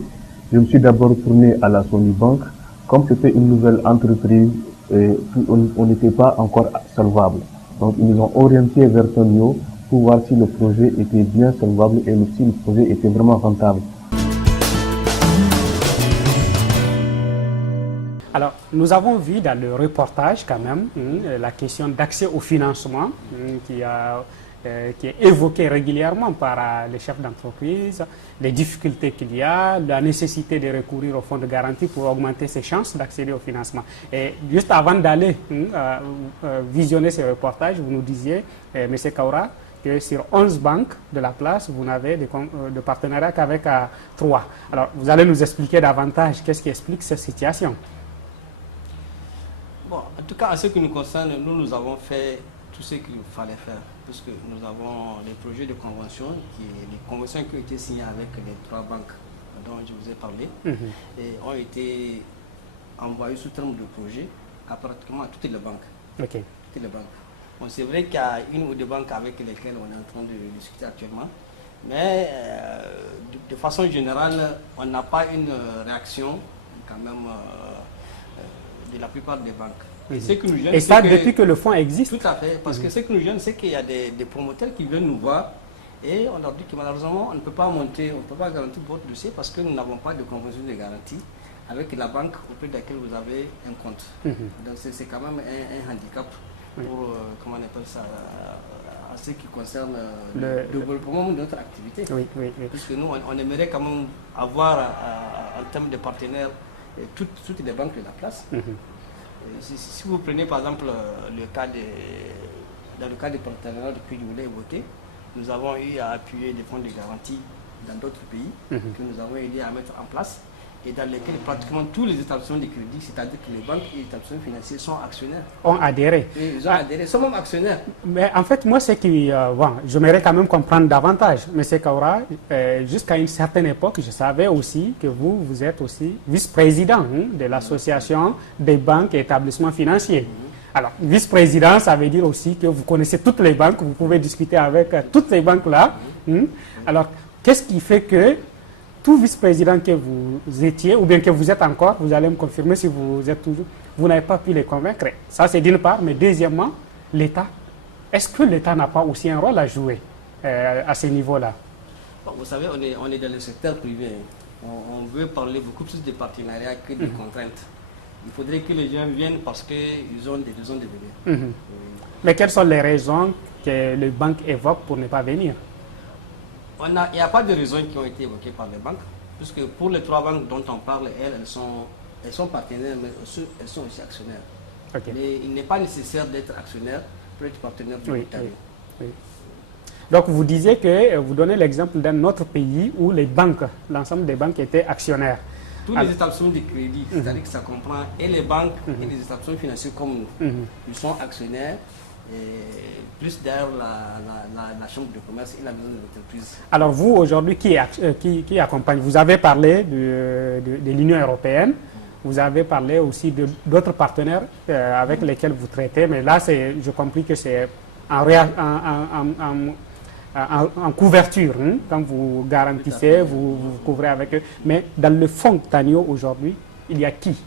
Je me suis d'abord tourné à la Sony Bank. Comme c'était une nouvelle entreprise, on n'était pas encore solvable. Donc ils nous ont orienté vers Tanyo pour voir si le projet était bien solvable et si le projet était vraiment rentable. Alors, nous avons vu dans le reportage quand même la question d'accès au financement qui est évoquée régulièrement par les chefs d'entreprise, les difficultés qu'il y a, la nécessité de recourir au fonds de garantie pour augmenter ses chances d'accéder au financement. Et juste avant d'aller visionner ce reportage, vous nous disiez, M. Kaura, que sur 11 banques de la place, vous n'avez de partenariat qu'avec 3. Alors, vous allez nous expliquer davantage qu'est-ce qui explique cette situation. Bon, en tout cas, en ce qui nous concerne, nous avons fait tout ce qu'il fallait faire, puisque nous avons les projets de convention, les conventions qui ont été signées avec les 3 banques dont je vous ai parlé, et ont été envoyées sous terme de projet à pratiquement toutes les banques. Okay. Toutes les banques. Bon, c'est vrai qu'il y a une ou deux banques avec lesquelles on est en train de discuter actuellement, mais de façon générale, on n'a pas une réaction quand même de la plupart des banques. Et ça, depuis que le fonds existe? Tout à fait, parce que ce qui nous gêne, c'est qu'il y a des promoteurs qui viennent nous voir et on leur dit que malheureusement, on ne peut pas monter, on ne peut pas garantir votre dossier parce que nous n'avons pas de convention de garantie avec la banque auprès de laquelle vous avez un compte. Donc c'est quand même un handicap pour, comment on appelle ça, à ce qui concerne le développement de notre activité. Puisque nous, on aimerait quand même avoir, en termes de partenaires, toutes les banques de la place. Si vous prenez par exemple dans le cas des partenariats que je voulais évoquer, nous avons eu à appuyer des fonds de garantie dans d'autres pays que nous avons aidé à mettre en place et dans lesquels pratiquement tous les établissements de crédit, c'est-à-dire que les banques et les établissements financiers sont actionnaires. Ont adhéré. Et ils ont adhéré, sont même actionnaires. Mais en fait, moi, c'est que j'aimerais quand même comprendre davantage. M. Kaura, jusqu'à une certaine époque, je savais aussi que vous êtes aussi vice-président de l'association des banques et établissements financiers. Alors, vice-président, ça veut dire aussi que vous connaissez toutes les banques, vous pouvez discuter avec toutes ces banques-là. Alors, qu'est-ce qui fait que tout vice-président que vous étiez, ou bien que vous êtes encore, vous allez me confirmer si vous êtes toujours, vous n'avez pas pu les convaincre? Ça, c'est d'une part, mais deuxièmement, l'État. Est-ce que l'État n'a pas aussi un rôle à jouer à ce niveau-là? Bon, vous savez, on est dans le secteur privé. On veut parler beaucoup plus de partenariats que de contraintes. Il faudrait que les gens viennent parce qu'ils ont des raisons de venir. Mais quelles sont les raisons que les banques évoquent pour ne pas venir? Il n'y a pas de raisons qui ont été évoquées par les banques, puisque pour les 3 banques dont on parle, elles sont partenaires, mais elles sont aussi actionnaires. Mais il n'est pas nécessaire d'être actionnaire pour être partenaire du l'État. Donc vous disiez que vous donnez l'exemple d'un autre pays où les banques, l'ensemble des banques étaient actionnaires. Tous les établissements de crédit, c'est-à-dire que ça comprend et les banques et les établissements financiers comme nous. Ils sont actionnaires. Et plus derrière la chambre de commerce et la maison de l'entreprise. Alors vous, aujourd'hui, qui accompagne? Vous avez parlé de l'Union européenne, vous avez parlé aussi d'autres partenaires avec lesquels vous traitez, mais là, je compris que c'est en couverture, quand vous garantissez, vous couvrez avec eux. Mais dans le fonds Tanio aujourd'hui, il y a qui?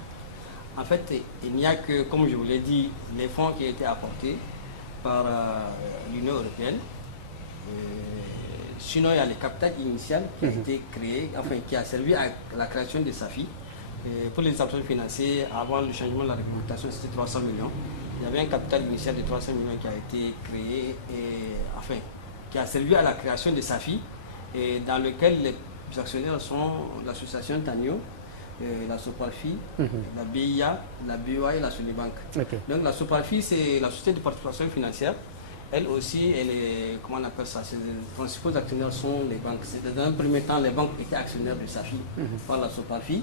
En fait, il n'y a que, comme je vous l'ai dit, les fonds qui ont été apportés par l'Union européenne. Sinon, il y a le capital initial qui a été créé, enfin qui a servi à la création de SAFI. Pour les établissements financiers, avant le changement de la réglementation, c'était 300 millions. Il y avait un capital initial de 300 millions qui a été créé, qui a servi à la création de SAFI, et dans lequel les actionnaires sont l'association Tanio, la Soparfi, la BIA, la BOA et la Solibank. Donc la Soparfi, c'est la société de participation financière. Elle aussi, comment on appelle ça, les principaux actionnaires sont les banques. Dans un premier temps, les banques étaient actionnaires de SAFI par la Soparfi.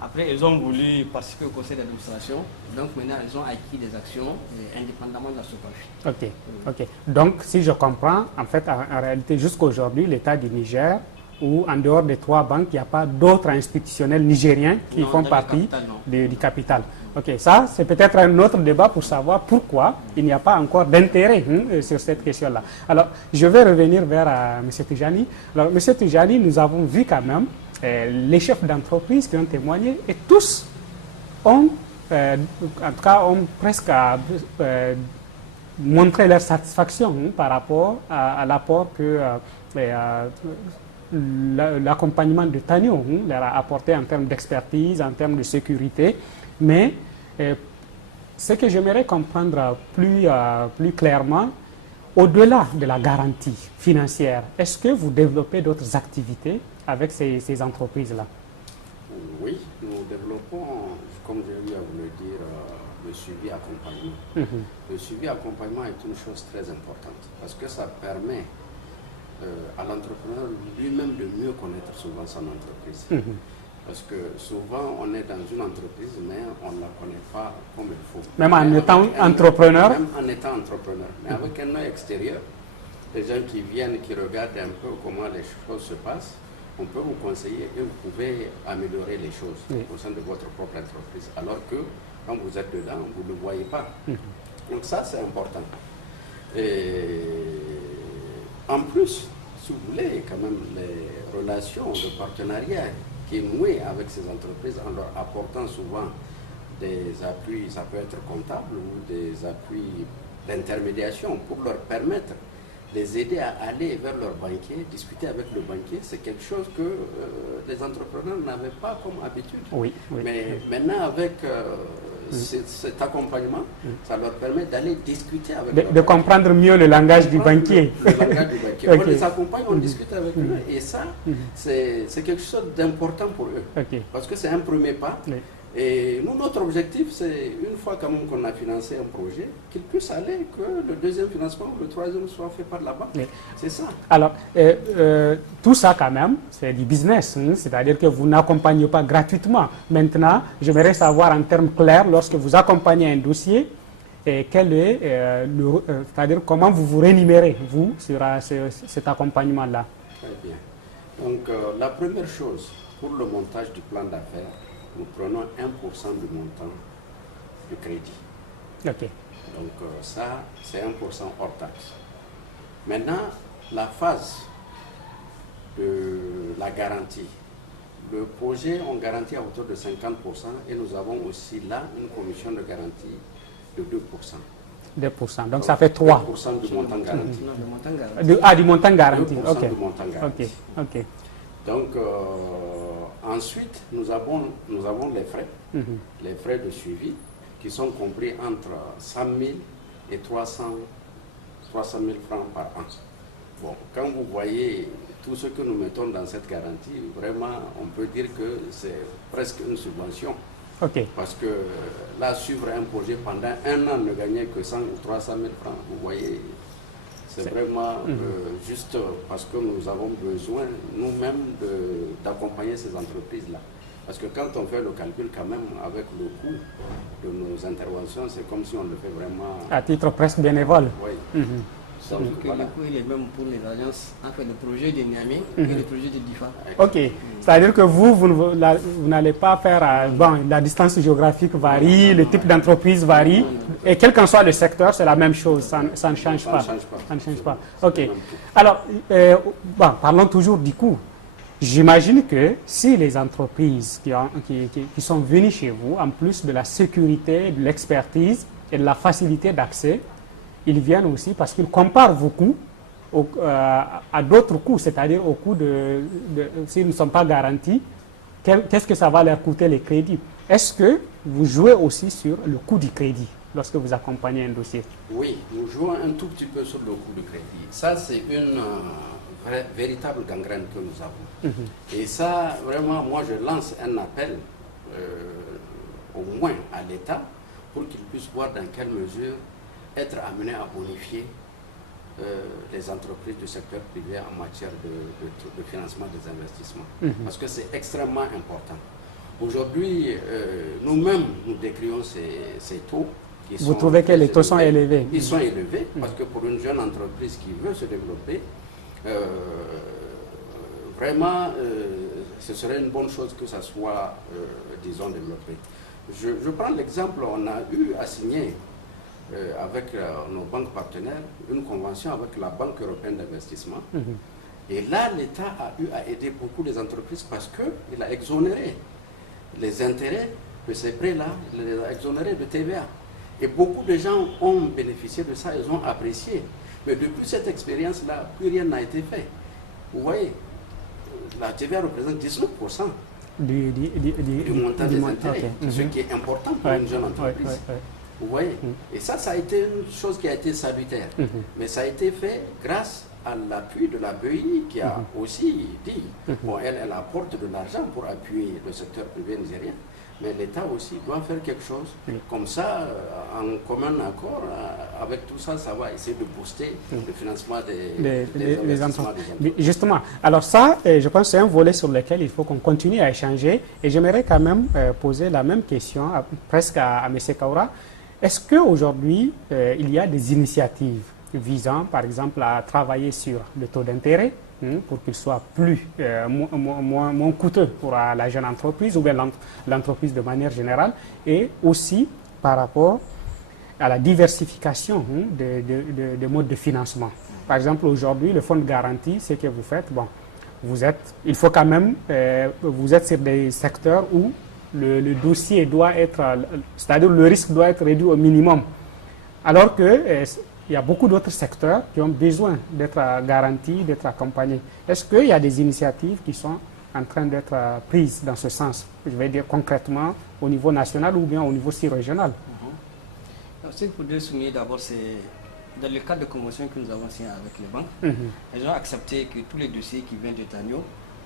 Après, ils ont voulu participer au conseil d'administration. Donc maintenant, ils ont acquis des actions indépendamment de la Soparfi. Ok. Donc, si je comprends, en fait, en réalité, jusqu'aujourd'hui, l'État du Niger, ou en dehors des 3 banques, il n'y a pas d'autres institutionnels nigériens qui font partie du capital. Ok, ça c'est peut-être un autre débat pour savoir pourquoi il n'y a pas encore d'intérêt sur cette question-là. Alors, je vais revenir vers M. Tijani. Alors, M. Tijani, nous avons vu quand même les chefs d'entreprise qui ont témoigné et tous ont, en tout cas, ont presque montrer leur satisfaction par rapport à l'apport que l'accompagnement de Tanio leur a apporté en termes d'expertise, en termes de sécurité. Mais ce que j'aimerais comprendre plus clairement, au-delà de la garantie financière, est-ce que vous développez d'autres activités avec ces entreprises-là? Oui, nous développons, comme j'ai eu à vous le dire, le suivi accompagnement. Le suivi accompagnement est une chose très importante parce que ça permet à l'entrepreneur lui-même de mieux connaître souvent son entreprise. Parce que souvent, on est dans une entreprise, mais on ne la connaît pas comme il faut. Même en étant entrepreneur? Même en étant entrepreneur. Mais avec un œil extérieur, les gens qui viennent, qui regardent un peu comment les choses se passent, on peut vous conseiller et vous pouvez améliorer les choses au sein de votre propre entreprise. Alors que quand vous êtes dedans, vous ne le voyez pas. Donc ça, c'est important. Et en plus, si vous voulez, quand même, les relations de partenariat qui est noué avec ces entreprises en leur apportant souvent des appuis, ça peut être comptable ou des appuis d'intermédiation pour leur permettre de les aider à aller vers leur banquier, discuter avec le banquier, c'est quelque chose que les entrepreneurs n'avaient pas comme habitude. Mais maintenant avec cet accompagnement, ça leur permet d'aller discuter avec de comprendre mieux le langage du banquier. Le langage du banquier. On les accompagne, on discute avec eux et ça, c'est quelque chose d'important pour eux. Parce que c'est un premier pas. Et nous, notre objectif, c'est une fois quand même qu'on a financé un projet, qu'il puisse aller, que le deuxième financement ou le troisième soit fait par la banque. C'est ça. Alors, tout ça quand même, c'est du business, c'est-à-dire que vous n'accompagnez pas gratuitement. Maintenant, j'aimerais savoir en termes clairs, lorsque vous accompagnez un dossier, quel est c'est-à-dire comment vous vous rémunérez, vous, sur cet accompagnement-là? Très bien. Donc, la première chose, pour le montage du plan d'affaires, nous prenons 1% du montant du crédit. Donc ça, c'est 1% hors taxe. Maintenant, la phase de la garantie. Le projet, on garantit à hauteur de 50% et nous avons aussi là une commission de garantie de 2%. 2%, donc ça fait 3%. 2% du montant garanti. Du montant garanti. 2% du montant garanti. Donc, ensuite, nous avons les frais de suivi qui sont compris entre 100 000 et 300 000 francs par an. Bon, quand vous voyez tout ce que nous mettons dans cette garantie, vraiment, on peut dire que c'est presque une subvention. Parce que là, suivre un projet pendant un an, ne gagner que 100 ou 300 000 francs, vous voyez, c'est vraiment juste parce que nous avons besoin nous-mêmes d'accompagner ces entreprises-là. Parce que quand on fait le calcul quand même avec le coût de nos interventions, c'est comme si on le fait vraiment... À titre presque bénévole. Oui. Donc, le coût il est même pour les agences, enfin le projet de Niamey et le projet de DIFA. C'est-à-dire que vous n'allez pas faire... la distance géographique varie, le type d'entreprise varie, et quel qu'en soit le secteur, c'est la même chose, ça ne change pas. Ça ne change pas. Alors, parlons toujours du coût. J'imagine que si les entreprises qui sont venues chez vous, en plus de la sécurité, de l'expertise et de la facilité d'accès, ils viennent aussi parce qu'ils comparent vos coûts à d'autres coûts, c'est-à-dire aux coûts s'ils ne sont pas garantis, qu'est-ce que ça va leur coûter les crédits? Est-ce que vous jouez aussi sur le coût du crédit lorsque vous accompagnez un dossier? Oui, nous jouons un tout petit peu sur le coût du crédit. Ça, c'est une véritable gangrène que nous avons. Et ça, vraiment, moi, je lance un appel au moins à l'État pour qu'il puisse voir dans quelle mesure être amené à bonifier les entreprises du secteur privé en matière de financement des investissements. Parce que c'est extrêmement important. Aujourd'hui, nous-mêmes, nous décrions ces taux. Vous trouvez que les taux sont élevés? Ils sont élevés parce que pour une jeune entreprise qui veut se développer, vraiment, ce serait une bonne chose que ça soit, disons, développé. Je prends l'exemple, on a eu à signer avec nos banques partenaires une convention avec la Banque européenne d'investissement. Et là, l'État a eu à aider beaucoup les entreprises parce qu'il a exonéré les intérêts de ces prêts-là, il les a exonérés de TVA. Et beaucoup de gens ont bénéficié de ça, ils ont apprécié. Mais depuis cette expérience-là, plus rien n'a été fait. Vous voyez, la TVA représente 19% du montant des intérêts, ce qui est important pour une jeune entreprise. Vous voyez, et ça a été une chose qui a été salutaire. Mais ça a été fait grâce à l'appui de la BEI qui a aussi dit, bon, elle apporte de l'argent pour appuyer le secteur privé nigérien, mais l'État aussi doit faire quelque chose. Comme ça, en commun accord, avec tout ça, ça va essayer de booster le financement des entreprises. Justement, alors ça, je pense que c'est un volet sur lequel il faut qu'on continue à échanger. Et j'aimerais quand même poser la même question presque à M. Kaura. Est-ce qu'aujourd'hui, il y a des initiatives visant, par exemple, à travailler sur le taux d'intérêt pour qu'il soit moins coûteux pour la jeune entreprise ou bien l'entreprise de manière générale, et aussi par rapport à la diversification des modes de financement. Par exemple, aujourd'hui, le fonds de garantie, ce que vous faites, bon, il faut quand même, vous êtes sur des secteurs où le dossier doit être, c'est-à-dire le risque doit être réduit au minimum, alors que il y a beaucoup d'autres secteurs qui ont besoin d'être garantis, d'être accompagnés. Est-ce qu'il y a des initiatives qui sont en train d'être prises dans ce sens? Je vais dire concrètement au niveau national ou bien au niveau si régional. Ce qu'il faudrait souligner d'abord, c'est dans le cadre de convention que nous avons signé avec les banques, elles ont accepté que tous les dossiers qui viennent de Tanio,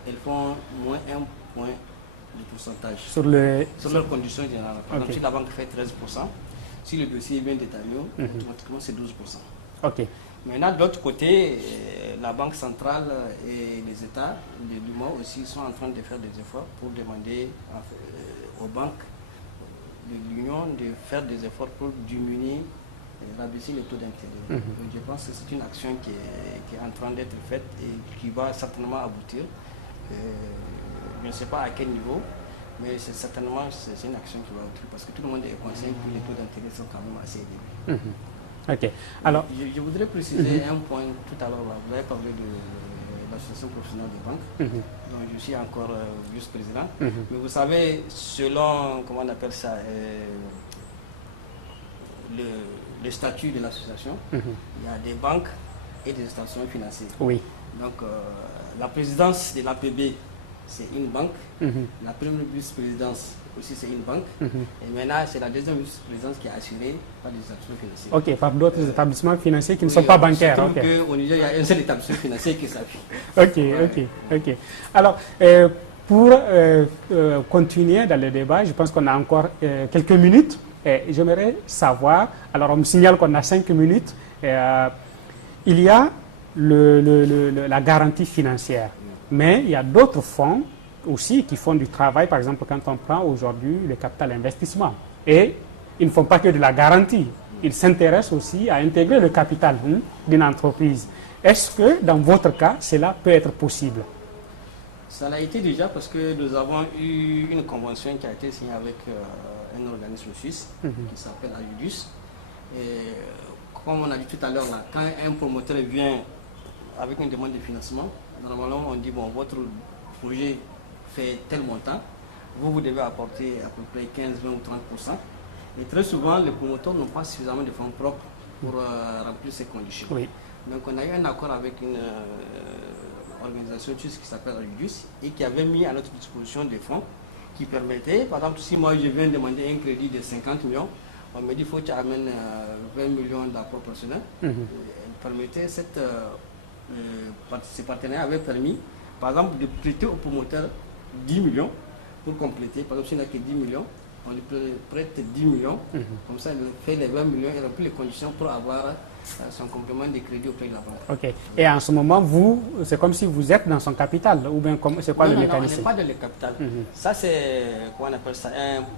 elles font moins 1 point de pourcentage sur leurs conditions générales. Par exemple, si la banque fait 13%, si le dossier vient d'Étalio, automatiquement c'est 12%. Maintenant, de l'autre côté, la Banque centrale et les États, les Duma aussi, sont en train de faire des efforts pour demander aux banques de l'Union de faire des efforts pour diminuer et rabaisser le taux d'intérêt. Je pense que c'est une action qui est en train d'être faite et qui va certainement aboutir. Je ne sais pas à quel niveau, mais c'est certainement une action qui va aboutir parce que tout le monde est conscient que les taux d'intérêt sont quand même assez élevés. Alors, je voudrais préciser un point tout à l'heure. Vous avez parlé de l'association professionnelle des banques, dont je suis encore vice-président. Mais vous savez, selon, comment on appelle ça, le statut de l'association, il y a des banques et des institutions financières. Donc, la présidence de l'APB, c'est une banque. La première vice-présidence aussi, c'est une banque. Et maintenant, c'est la deuxième vice-présidence qui est assurée par des institutions financières. Par d'autres établissements financiers qui ne sont pas bancaires. Au Niger, il y a un seul établissement financier qui s'appuie. Alors, pour continuer dans le débat, je pense qu'on a encore quelques minutes. J'aimerais savoir, alors on me signale qu'on a 5 minutes. Il y a la garantie financière. Mais il y a d'autres fonds aussi qui font du travail. Par exemple, quand on prend aujourd'hui le capital investissement. Et ils ne font pas que de la garantie. Ils s'intéressent aussi à intégrer le capital d'une entreprise. Est-ce que dans votre cas, cela peut être possible? Ça l'a été déjà parce que nous avons eu une convention qui a été signée avec un organisme suisse qui s'appelle Ayudus. Et comme on a dit tout à l'heure, quand un promoteur vient avec une demande de financement, normalement on dit, bon, votre projet fait tel montant, vous devez apporter à peu près 15, 20 ou 30%. Et très souvent, les promoteurs n'ont pas suffisamment de fonds propres pour remplir ces conditions. Donc on a eu un accord avec une organisation suisse qui s'appelle Ayudus et qui avait mis à notre disposition des fonds qui permettaient, par exemple, si moi je viens demander un crédit de 50 millions, on me dit qu'il faut que tu amènes 20 millions d'apport personnel. Ces partenaires avaient permis, par exemple, de prêter au promoteur 10 millions pour compléter. Par exemple, s'il n'y a que 10 millions, on lui prête 10 millions. Comme ça, il fait les 20 millions et remplit les conditions pour avoir son complément de crédit auprès de la banque. Et en ce moment, vous, c'est comme si vous êtes dans son capital, ou bien c'est quoi le mécanisme? Non, on n'est pas dans le capital. Ça, c'est, comment on appelle ça,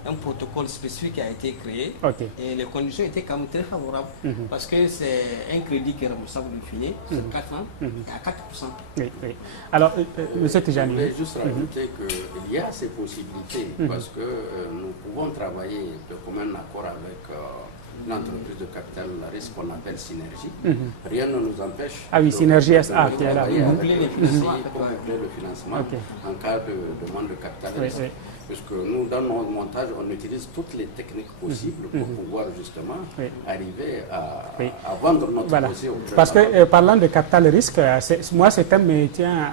un protocole spécifique qui a été créé. Et les conditions étaient quand même très favorables, parce que c'est un crédit qui est remboursable de fini, sur 4 ans, et à 4%. Alors, M. Tijani. Je voulais juste rajouter qu'il y a ces possibilités, parce que nous pouvons travailler de commun accord avec une entreprise de capital risque qu'on appelle Synergie, rien ne nous empêche Synergie SA qui est là. Pour boucler le financement en cas de demande de capital risque. Puisque nous, dans nos montages, on utilise toutes les techniques possibles pour pouvoir justement arriver à vendre notre dossier au très Parce que parlant de capital risque, moi ce thème me tient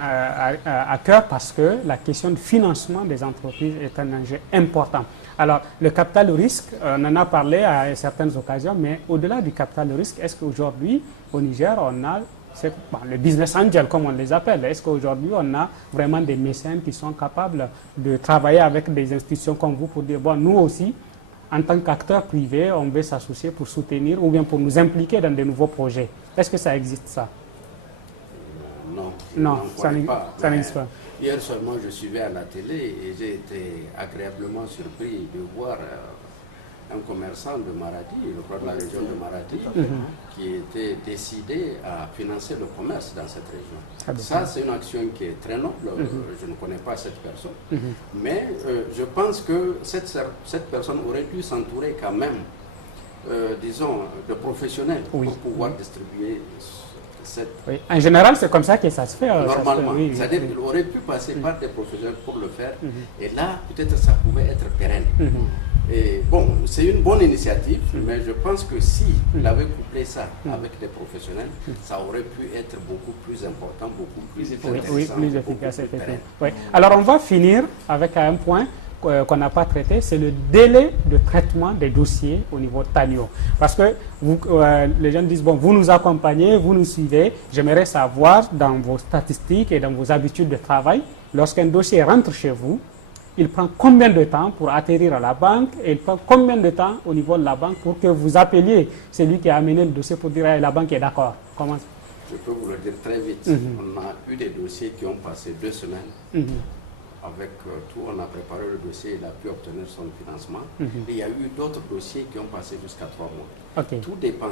à cœur parce que la question de financement des entreprises est un enjeu important. Alors, le capital risque, on en a parlé à certaines occasions, mais au-delà du capital risque, est-ce qu'aujourd'hui, au Niger, on a le business angel, comme on les appelle? Est-ce qu'aujourd'hui, on a vraiment des mécènes qui sont capables de travailler avec des institutions comme vous pour dire, bon, nous aussi, en tant qu'acteurs privés, on veut s'associer pour soutenir ou bien pour nous impliquer dans de nouveaux projets? Est-ce que ça existe, ça? Non, ça n'existe pas. Hier seulement, je suivais à la télé et j'ai été agréablement surpris de voir un commerçant de Maradi, je crois de la région de Maradi, qui était décidé à financer le commerce dans cette région. Ça, c'est une action qui est très noble. Je ne connais pas cette personne, mais je pense que cette personne aurait dû s'entourer quand même, disons, de professionnels pour pouvoir distribuer. En général, c'est comme ça que ça se fait. Normalement, c'est-à-dire qu'il aurait pu passer par des professionnels pour le faire, et là, peut-être ça pouvait être pérenne. Et bon, c'est une bonne initiative, mais je pense que s'il avait couplé ça avec des professionnels, ça aurait pu être beaucoup plus important, beaucoup plus efficace. Oui, plus efficace, effectivement. Alors, on va finir avec un point qu'on n'a pas traité, c'est le délai de traitement des dossiers au niveau de TANIO. Parce que les gens disent, bon, vous nous accompagnez, vous nous suivez, j'aimerais savoir dans vos statistiques et dans vos habitudes de travail, lorsqu'un dossier rentre chez vous, il prend combien de temps pour atterrir à la banque et il prend combien de temps au niveau de la banque pour que vous appeliez celui qui a amené le dossier pour dire que la banque est d'accord? Comment? Je peux vous le dire très vite. On a eu des dossiers qui ont passé 2 semaines. Avec tout, on a préparé le dossier, il a pu obtenir son financement. Et il y a eu d'autres dossiers qui ont passé jusqu'à 3 mois. Tout dépend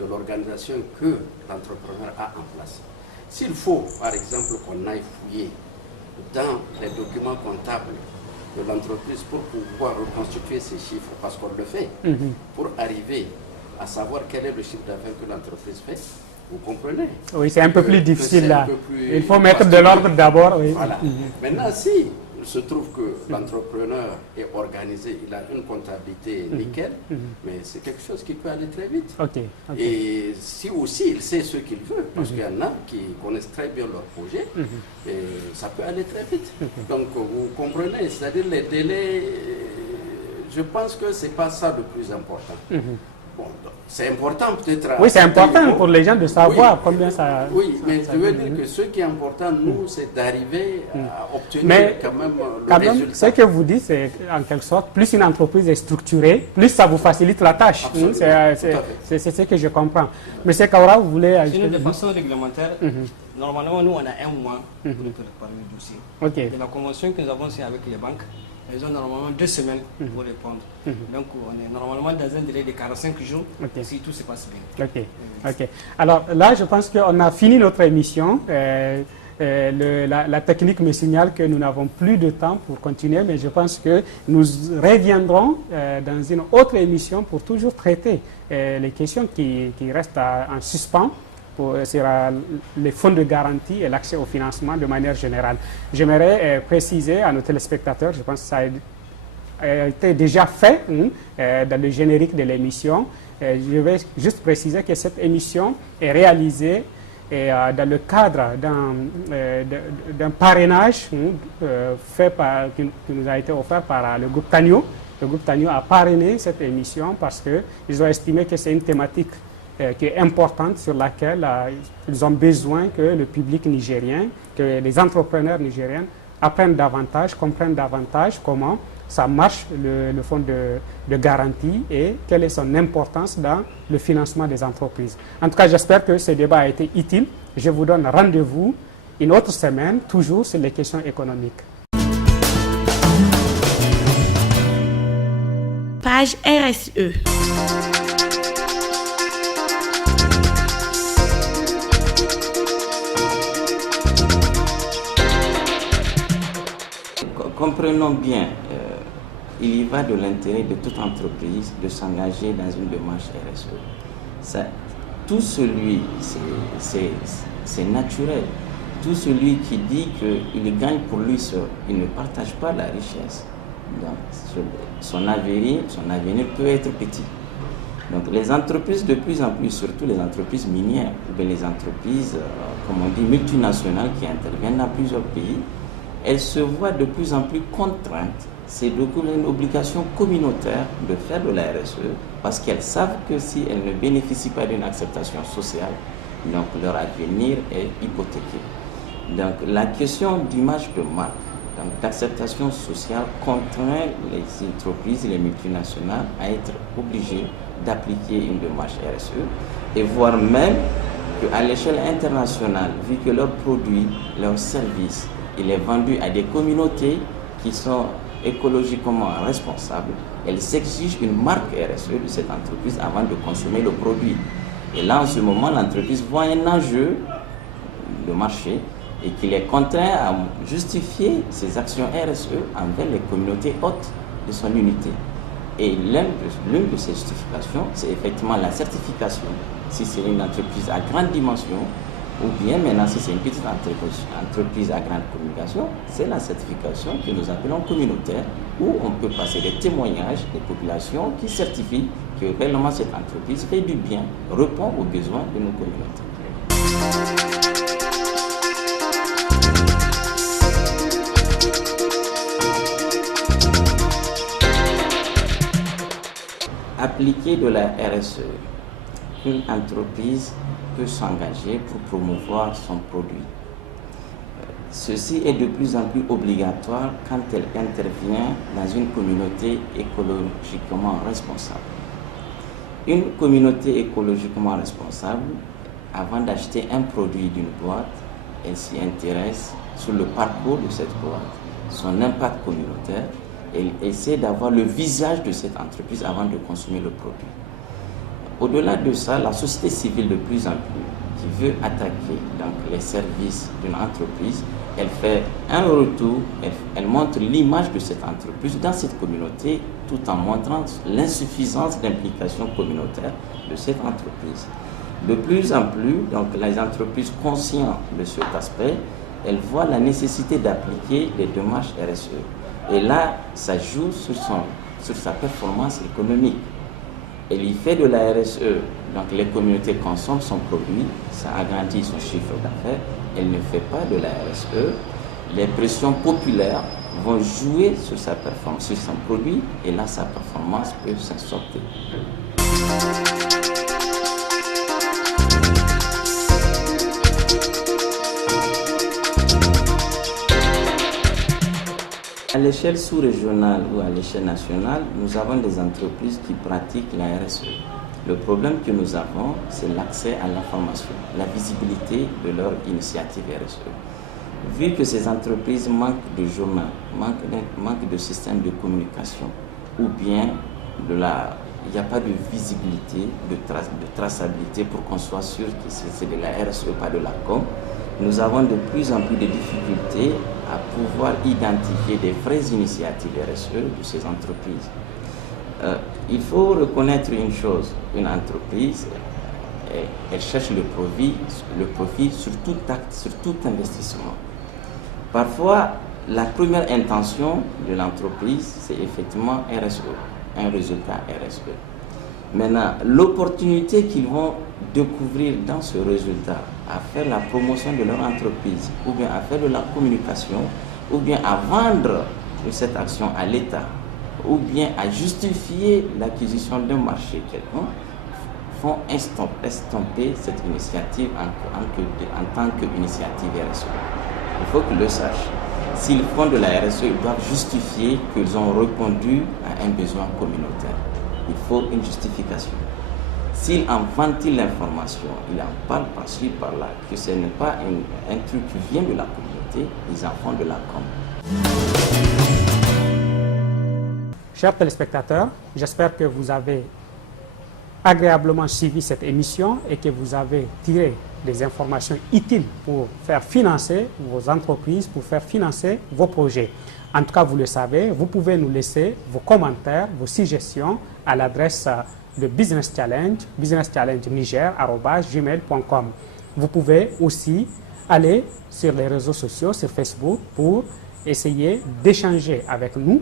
de l'organisation que l'entrepreneur a en place. S'il faut, par exemple, qu'on aille fouiller dans les documents comptables de l'entreprise pour pouvoir reconstituer ces chiffres, parce qu'on le fait, pour arriver à savoir quel est le chiffre d'affaires que l'entreprise fait, vous comprenez? Oui, c'est un peu plus difficile là. Il faut mettre de l'ordre d'abord. Oui. Voilà. Maintenant, si il se trouve que l'entrepreneur est organisé, il a une comptabilité nickel, mais c'est quelque chose qui peut aller très vite. Et si aussi il sait ce qu'il veut, parce qu'il y en a qui connaissent très bien leur projet, et ça peut aller très vite. Donc, vous comprenez, c'est-à-dire les délais, je pense que ce n'est pas ça le plus important. Bon, c'est important peut-être. Oui, c'est important pour les gens de savoir combien ça. Oui, mais je veux dire que ce qui est important, nous, c'est d'arriver à obtenir quand même le résultat. Ce que vous dites, c'est en quelque sorte, plus une entreprise est structurée, plus ça vous facilite la tâche. C'est ce que je comprends. Monsieur Kaura, vous voulez ajouter? De façon réglementaire, normalement, nous, on a 1 mois pour préparer le dossier. De la convention que nous avons signée avec les banques, ils ont normalement 2 semaines pour répondre. Donc, on est normalement dans un délai de 45 jours si tout se passe bien. Alors là, je pense qu'on a fini notre émission. La technique me signale que nous n'avons plus de temps pour continuer, mais je pense que nous reviendrons dans une autre émission pour toujours traiter les questions qui restent en suspens sur les fonds de garantie et l'accès au financement de manière générale. J'aimerais préciser à nos téléspectateurs, je pense que ça a été déjà fait dans le générique de l'émission. Je vais juste préciser que cette émission est réalisée dans le cadre d'un parrainage qui nous a été offert par le groupe TANIO. Le groupe TANIO a parrainé cette émission parce qu'ils ont estimé que c'est une thématique qui est importante, sur laquelle ils ont besoin que le public nigérien, que les entrepreneurs nigériens apprennent davantage, comprennent davantage comment ça marche le fonds de garantie et quelle est son importance dans le financement des entreprises. En tout cas, j'espère que ce débat a été utile. Je vous donne rendez-vous une autre semaine, toujours sur les questions économiques. Page RSE. Comprenons bien, il y va de l'intérêt de toute entreprise de s'engager dans une démarche RSE. Ça, tout celui, c'est naturel, tout celui qui dit qu'il gagne pour lui seul, il ne partage pas la richesse. Donc, son avenir peut être petit. Donc les entreprises de plus en plus, surtout les entreprises minières, ou bien les entreprises, comme on dit, multinationales qui interviennent dans plusieurs pays, elles se voient de plus en plus contraintes. C'est une obligation communautaire de faire de la RSE parce qu'elles savent que si elles ne bénéficient pas d'une acceptation sociale, donc leur avenir est hypothéqué. Donc la question d'image de marque, d'acceptation sociale contraint les entreprises, les multinationales à être obligées d'appliquer une démarche RSE et voire même qu'à l'échelle internationale, vu que leurs produits, leurs services, il est vendu à des communautés qui sont écologiquement responsables, elles exigent une marque RSE de cette entreprise avant de consommer le produit. Et là, en ce moment, l'entreprise voit un enjeu de marché et qu'il est contraint à justifier ses actions RSE envers les communautés hôtes de son unité. Et l'une de ces justifications, c'est effectivement la certification, si c'est une entreprise à grande dimension, ou bien maintenant si c'est une petite entreprise à grande communication, c'est la certification que nous appelons communautaire, où on peut passer des témoignages des populations qui certifient que réellement cette entreprise fait du bien, répond aux besoins de nos communautés. Appliquer de la RSE, une entreprise peut s'engager pour promouvoir son produit. Ceci est de plus en plus obligatoire quand elle intervient dans une communauté écologiquement responsable. Une communauté écologiquement responsable, avant d'acheter un produit d'une boîte, elle s'y intéresse sur le parcours de cette boîte, son impact communautaire. Elle essaie d'avoir le visage de cette entreprise avant de consommer le produit. Au-delà de ça, la société civile de plus en plus, qui veut attaquer donc, les services d'une entreprise, elle fait un retour, elle montre l'image de cette entreprise dans cette communauté tout en montrant l'insuffisance d'implication communautaire de cette entreprise. De plus en plus, donc, les entreprises conscientes de cet aspect, elles voient la nécessité d'appliquer les démarches RSE. Et là, ça joue sur sa performance économique. Elle y fait de la RSE, donc les communautés consomment son produit, ça agrandit son chiffre d'affaires. Elle ne fait pas de la RSE. Les pressions populaires vont jouer sur sa performance, sur son produit, et là, sa performance peut s'en sortir. À l'échelle sous-régionale ou à l'échelle nationale, nous avons des entreprises qui pratiquent la RSE. Le problème que nous avons, c'est l'accès à l'information, la visibilité de leur initiative RSE. Vu que ces entreprises manquent de journaux, manquent de système de communication, ou bien il n'y a pas de visibilité, de traçabilité pour qu'on soit sûr que c'est de la RSE, pas de la com, nous avons de plus en plus de difficultés à pouvoir identifier des vraies initiatives RSE de ces entreprises. Il faut reconnaître une chose, une entreprise, elle cherche le profit sur tout acte, sur tout investissement. Parfois, la première intention de l'entreprise, c'est effectivement RSE, un résultat RSE. Maintenant, l'opportunité qu'ils vont découvrir dans ce résultat, à faire la promotion de leur entreprise, ou bien à faire de la communication, ou bien à vendre cette action à l'État, ou bien à justifier l'acquisition d'un marché quelconque, font estomper cette initiative en tant qu'initiative RSE. Il faut qu'ils le sachent. S'ils font de la RSE, ils doivent justifier qu'ils ont répondu à un besoin communautaire. Il faut une justification. S'ils en ventilent l'information, ils en parlent par-ci, par-là, que ce n'est pas un truc qui vient de la communauté, ils en font de la com. Chers téléspectateurs, j'espère que vous avez agréablement suivi cette émission et que vous avez tiré des informations utiles pour faire financer vos entreprises, pour faire financer vos projets. En tout cas, vous le savez, vous pouvez nous laisser vos commentaires, vos suggestions à l'adresse de Business Challenge, businesschallengeniger@gmail.com. Vous pouvez aussi aller sur les réseaux sociaux, sur Facebook, pour essayer d'échanger avec nous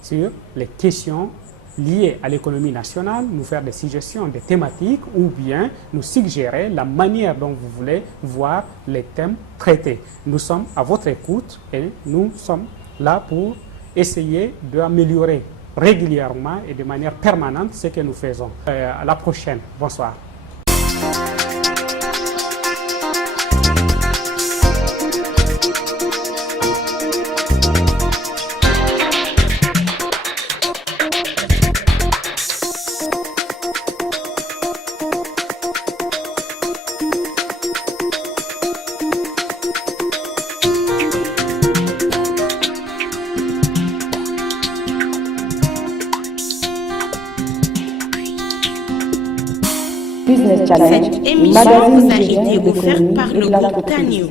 sur les questions liées à l'économie nationale, nous faire des suggestions, des thématiques, ou bien nous suggérer la manière dont vous voulez voir les thèmes traités. Nous sommes à votre écoute et nous sommes là pour essayer d'améliorer régulièrement et de manière permanente ce que nous faisons. À la prochaine. Bonsoir. Business Challenge, Cette émission vous a été offerte par le groupe Tanio.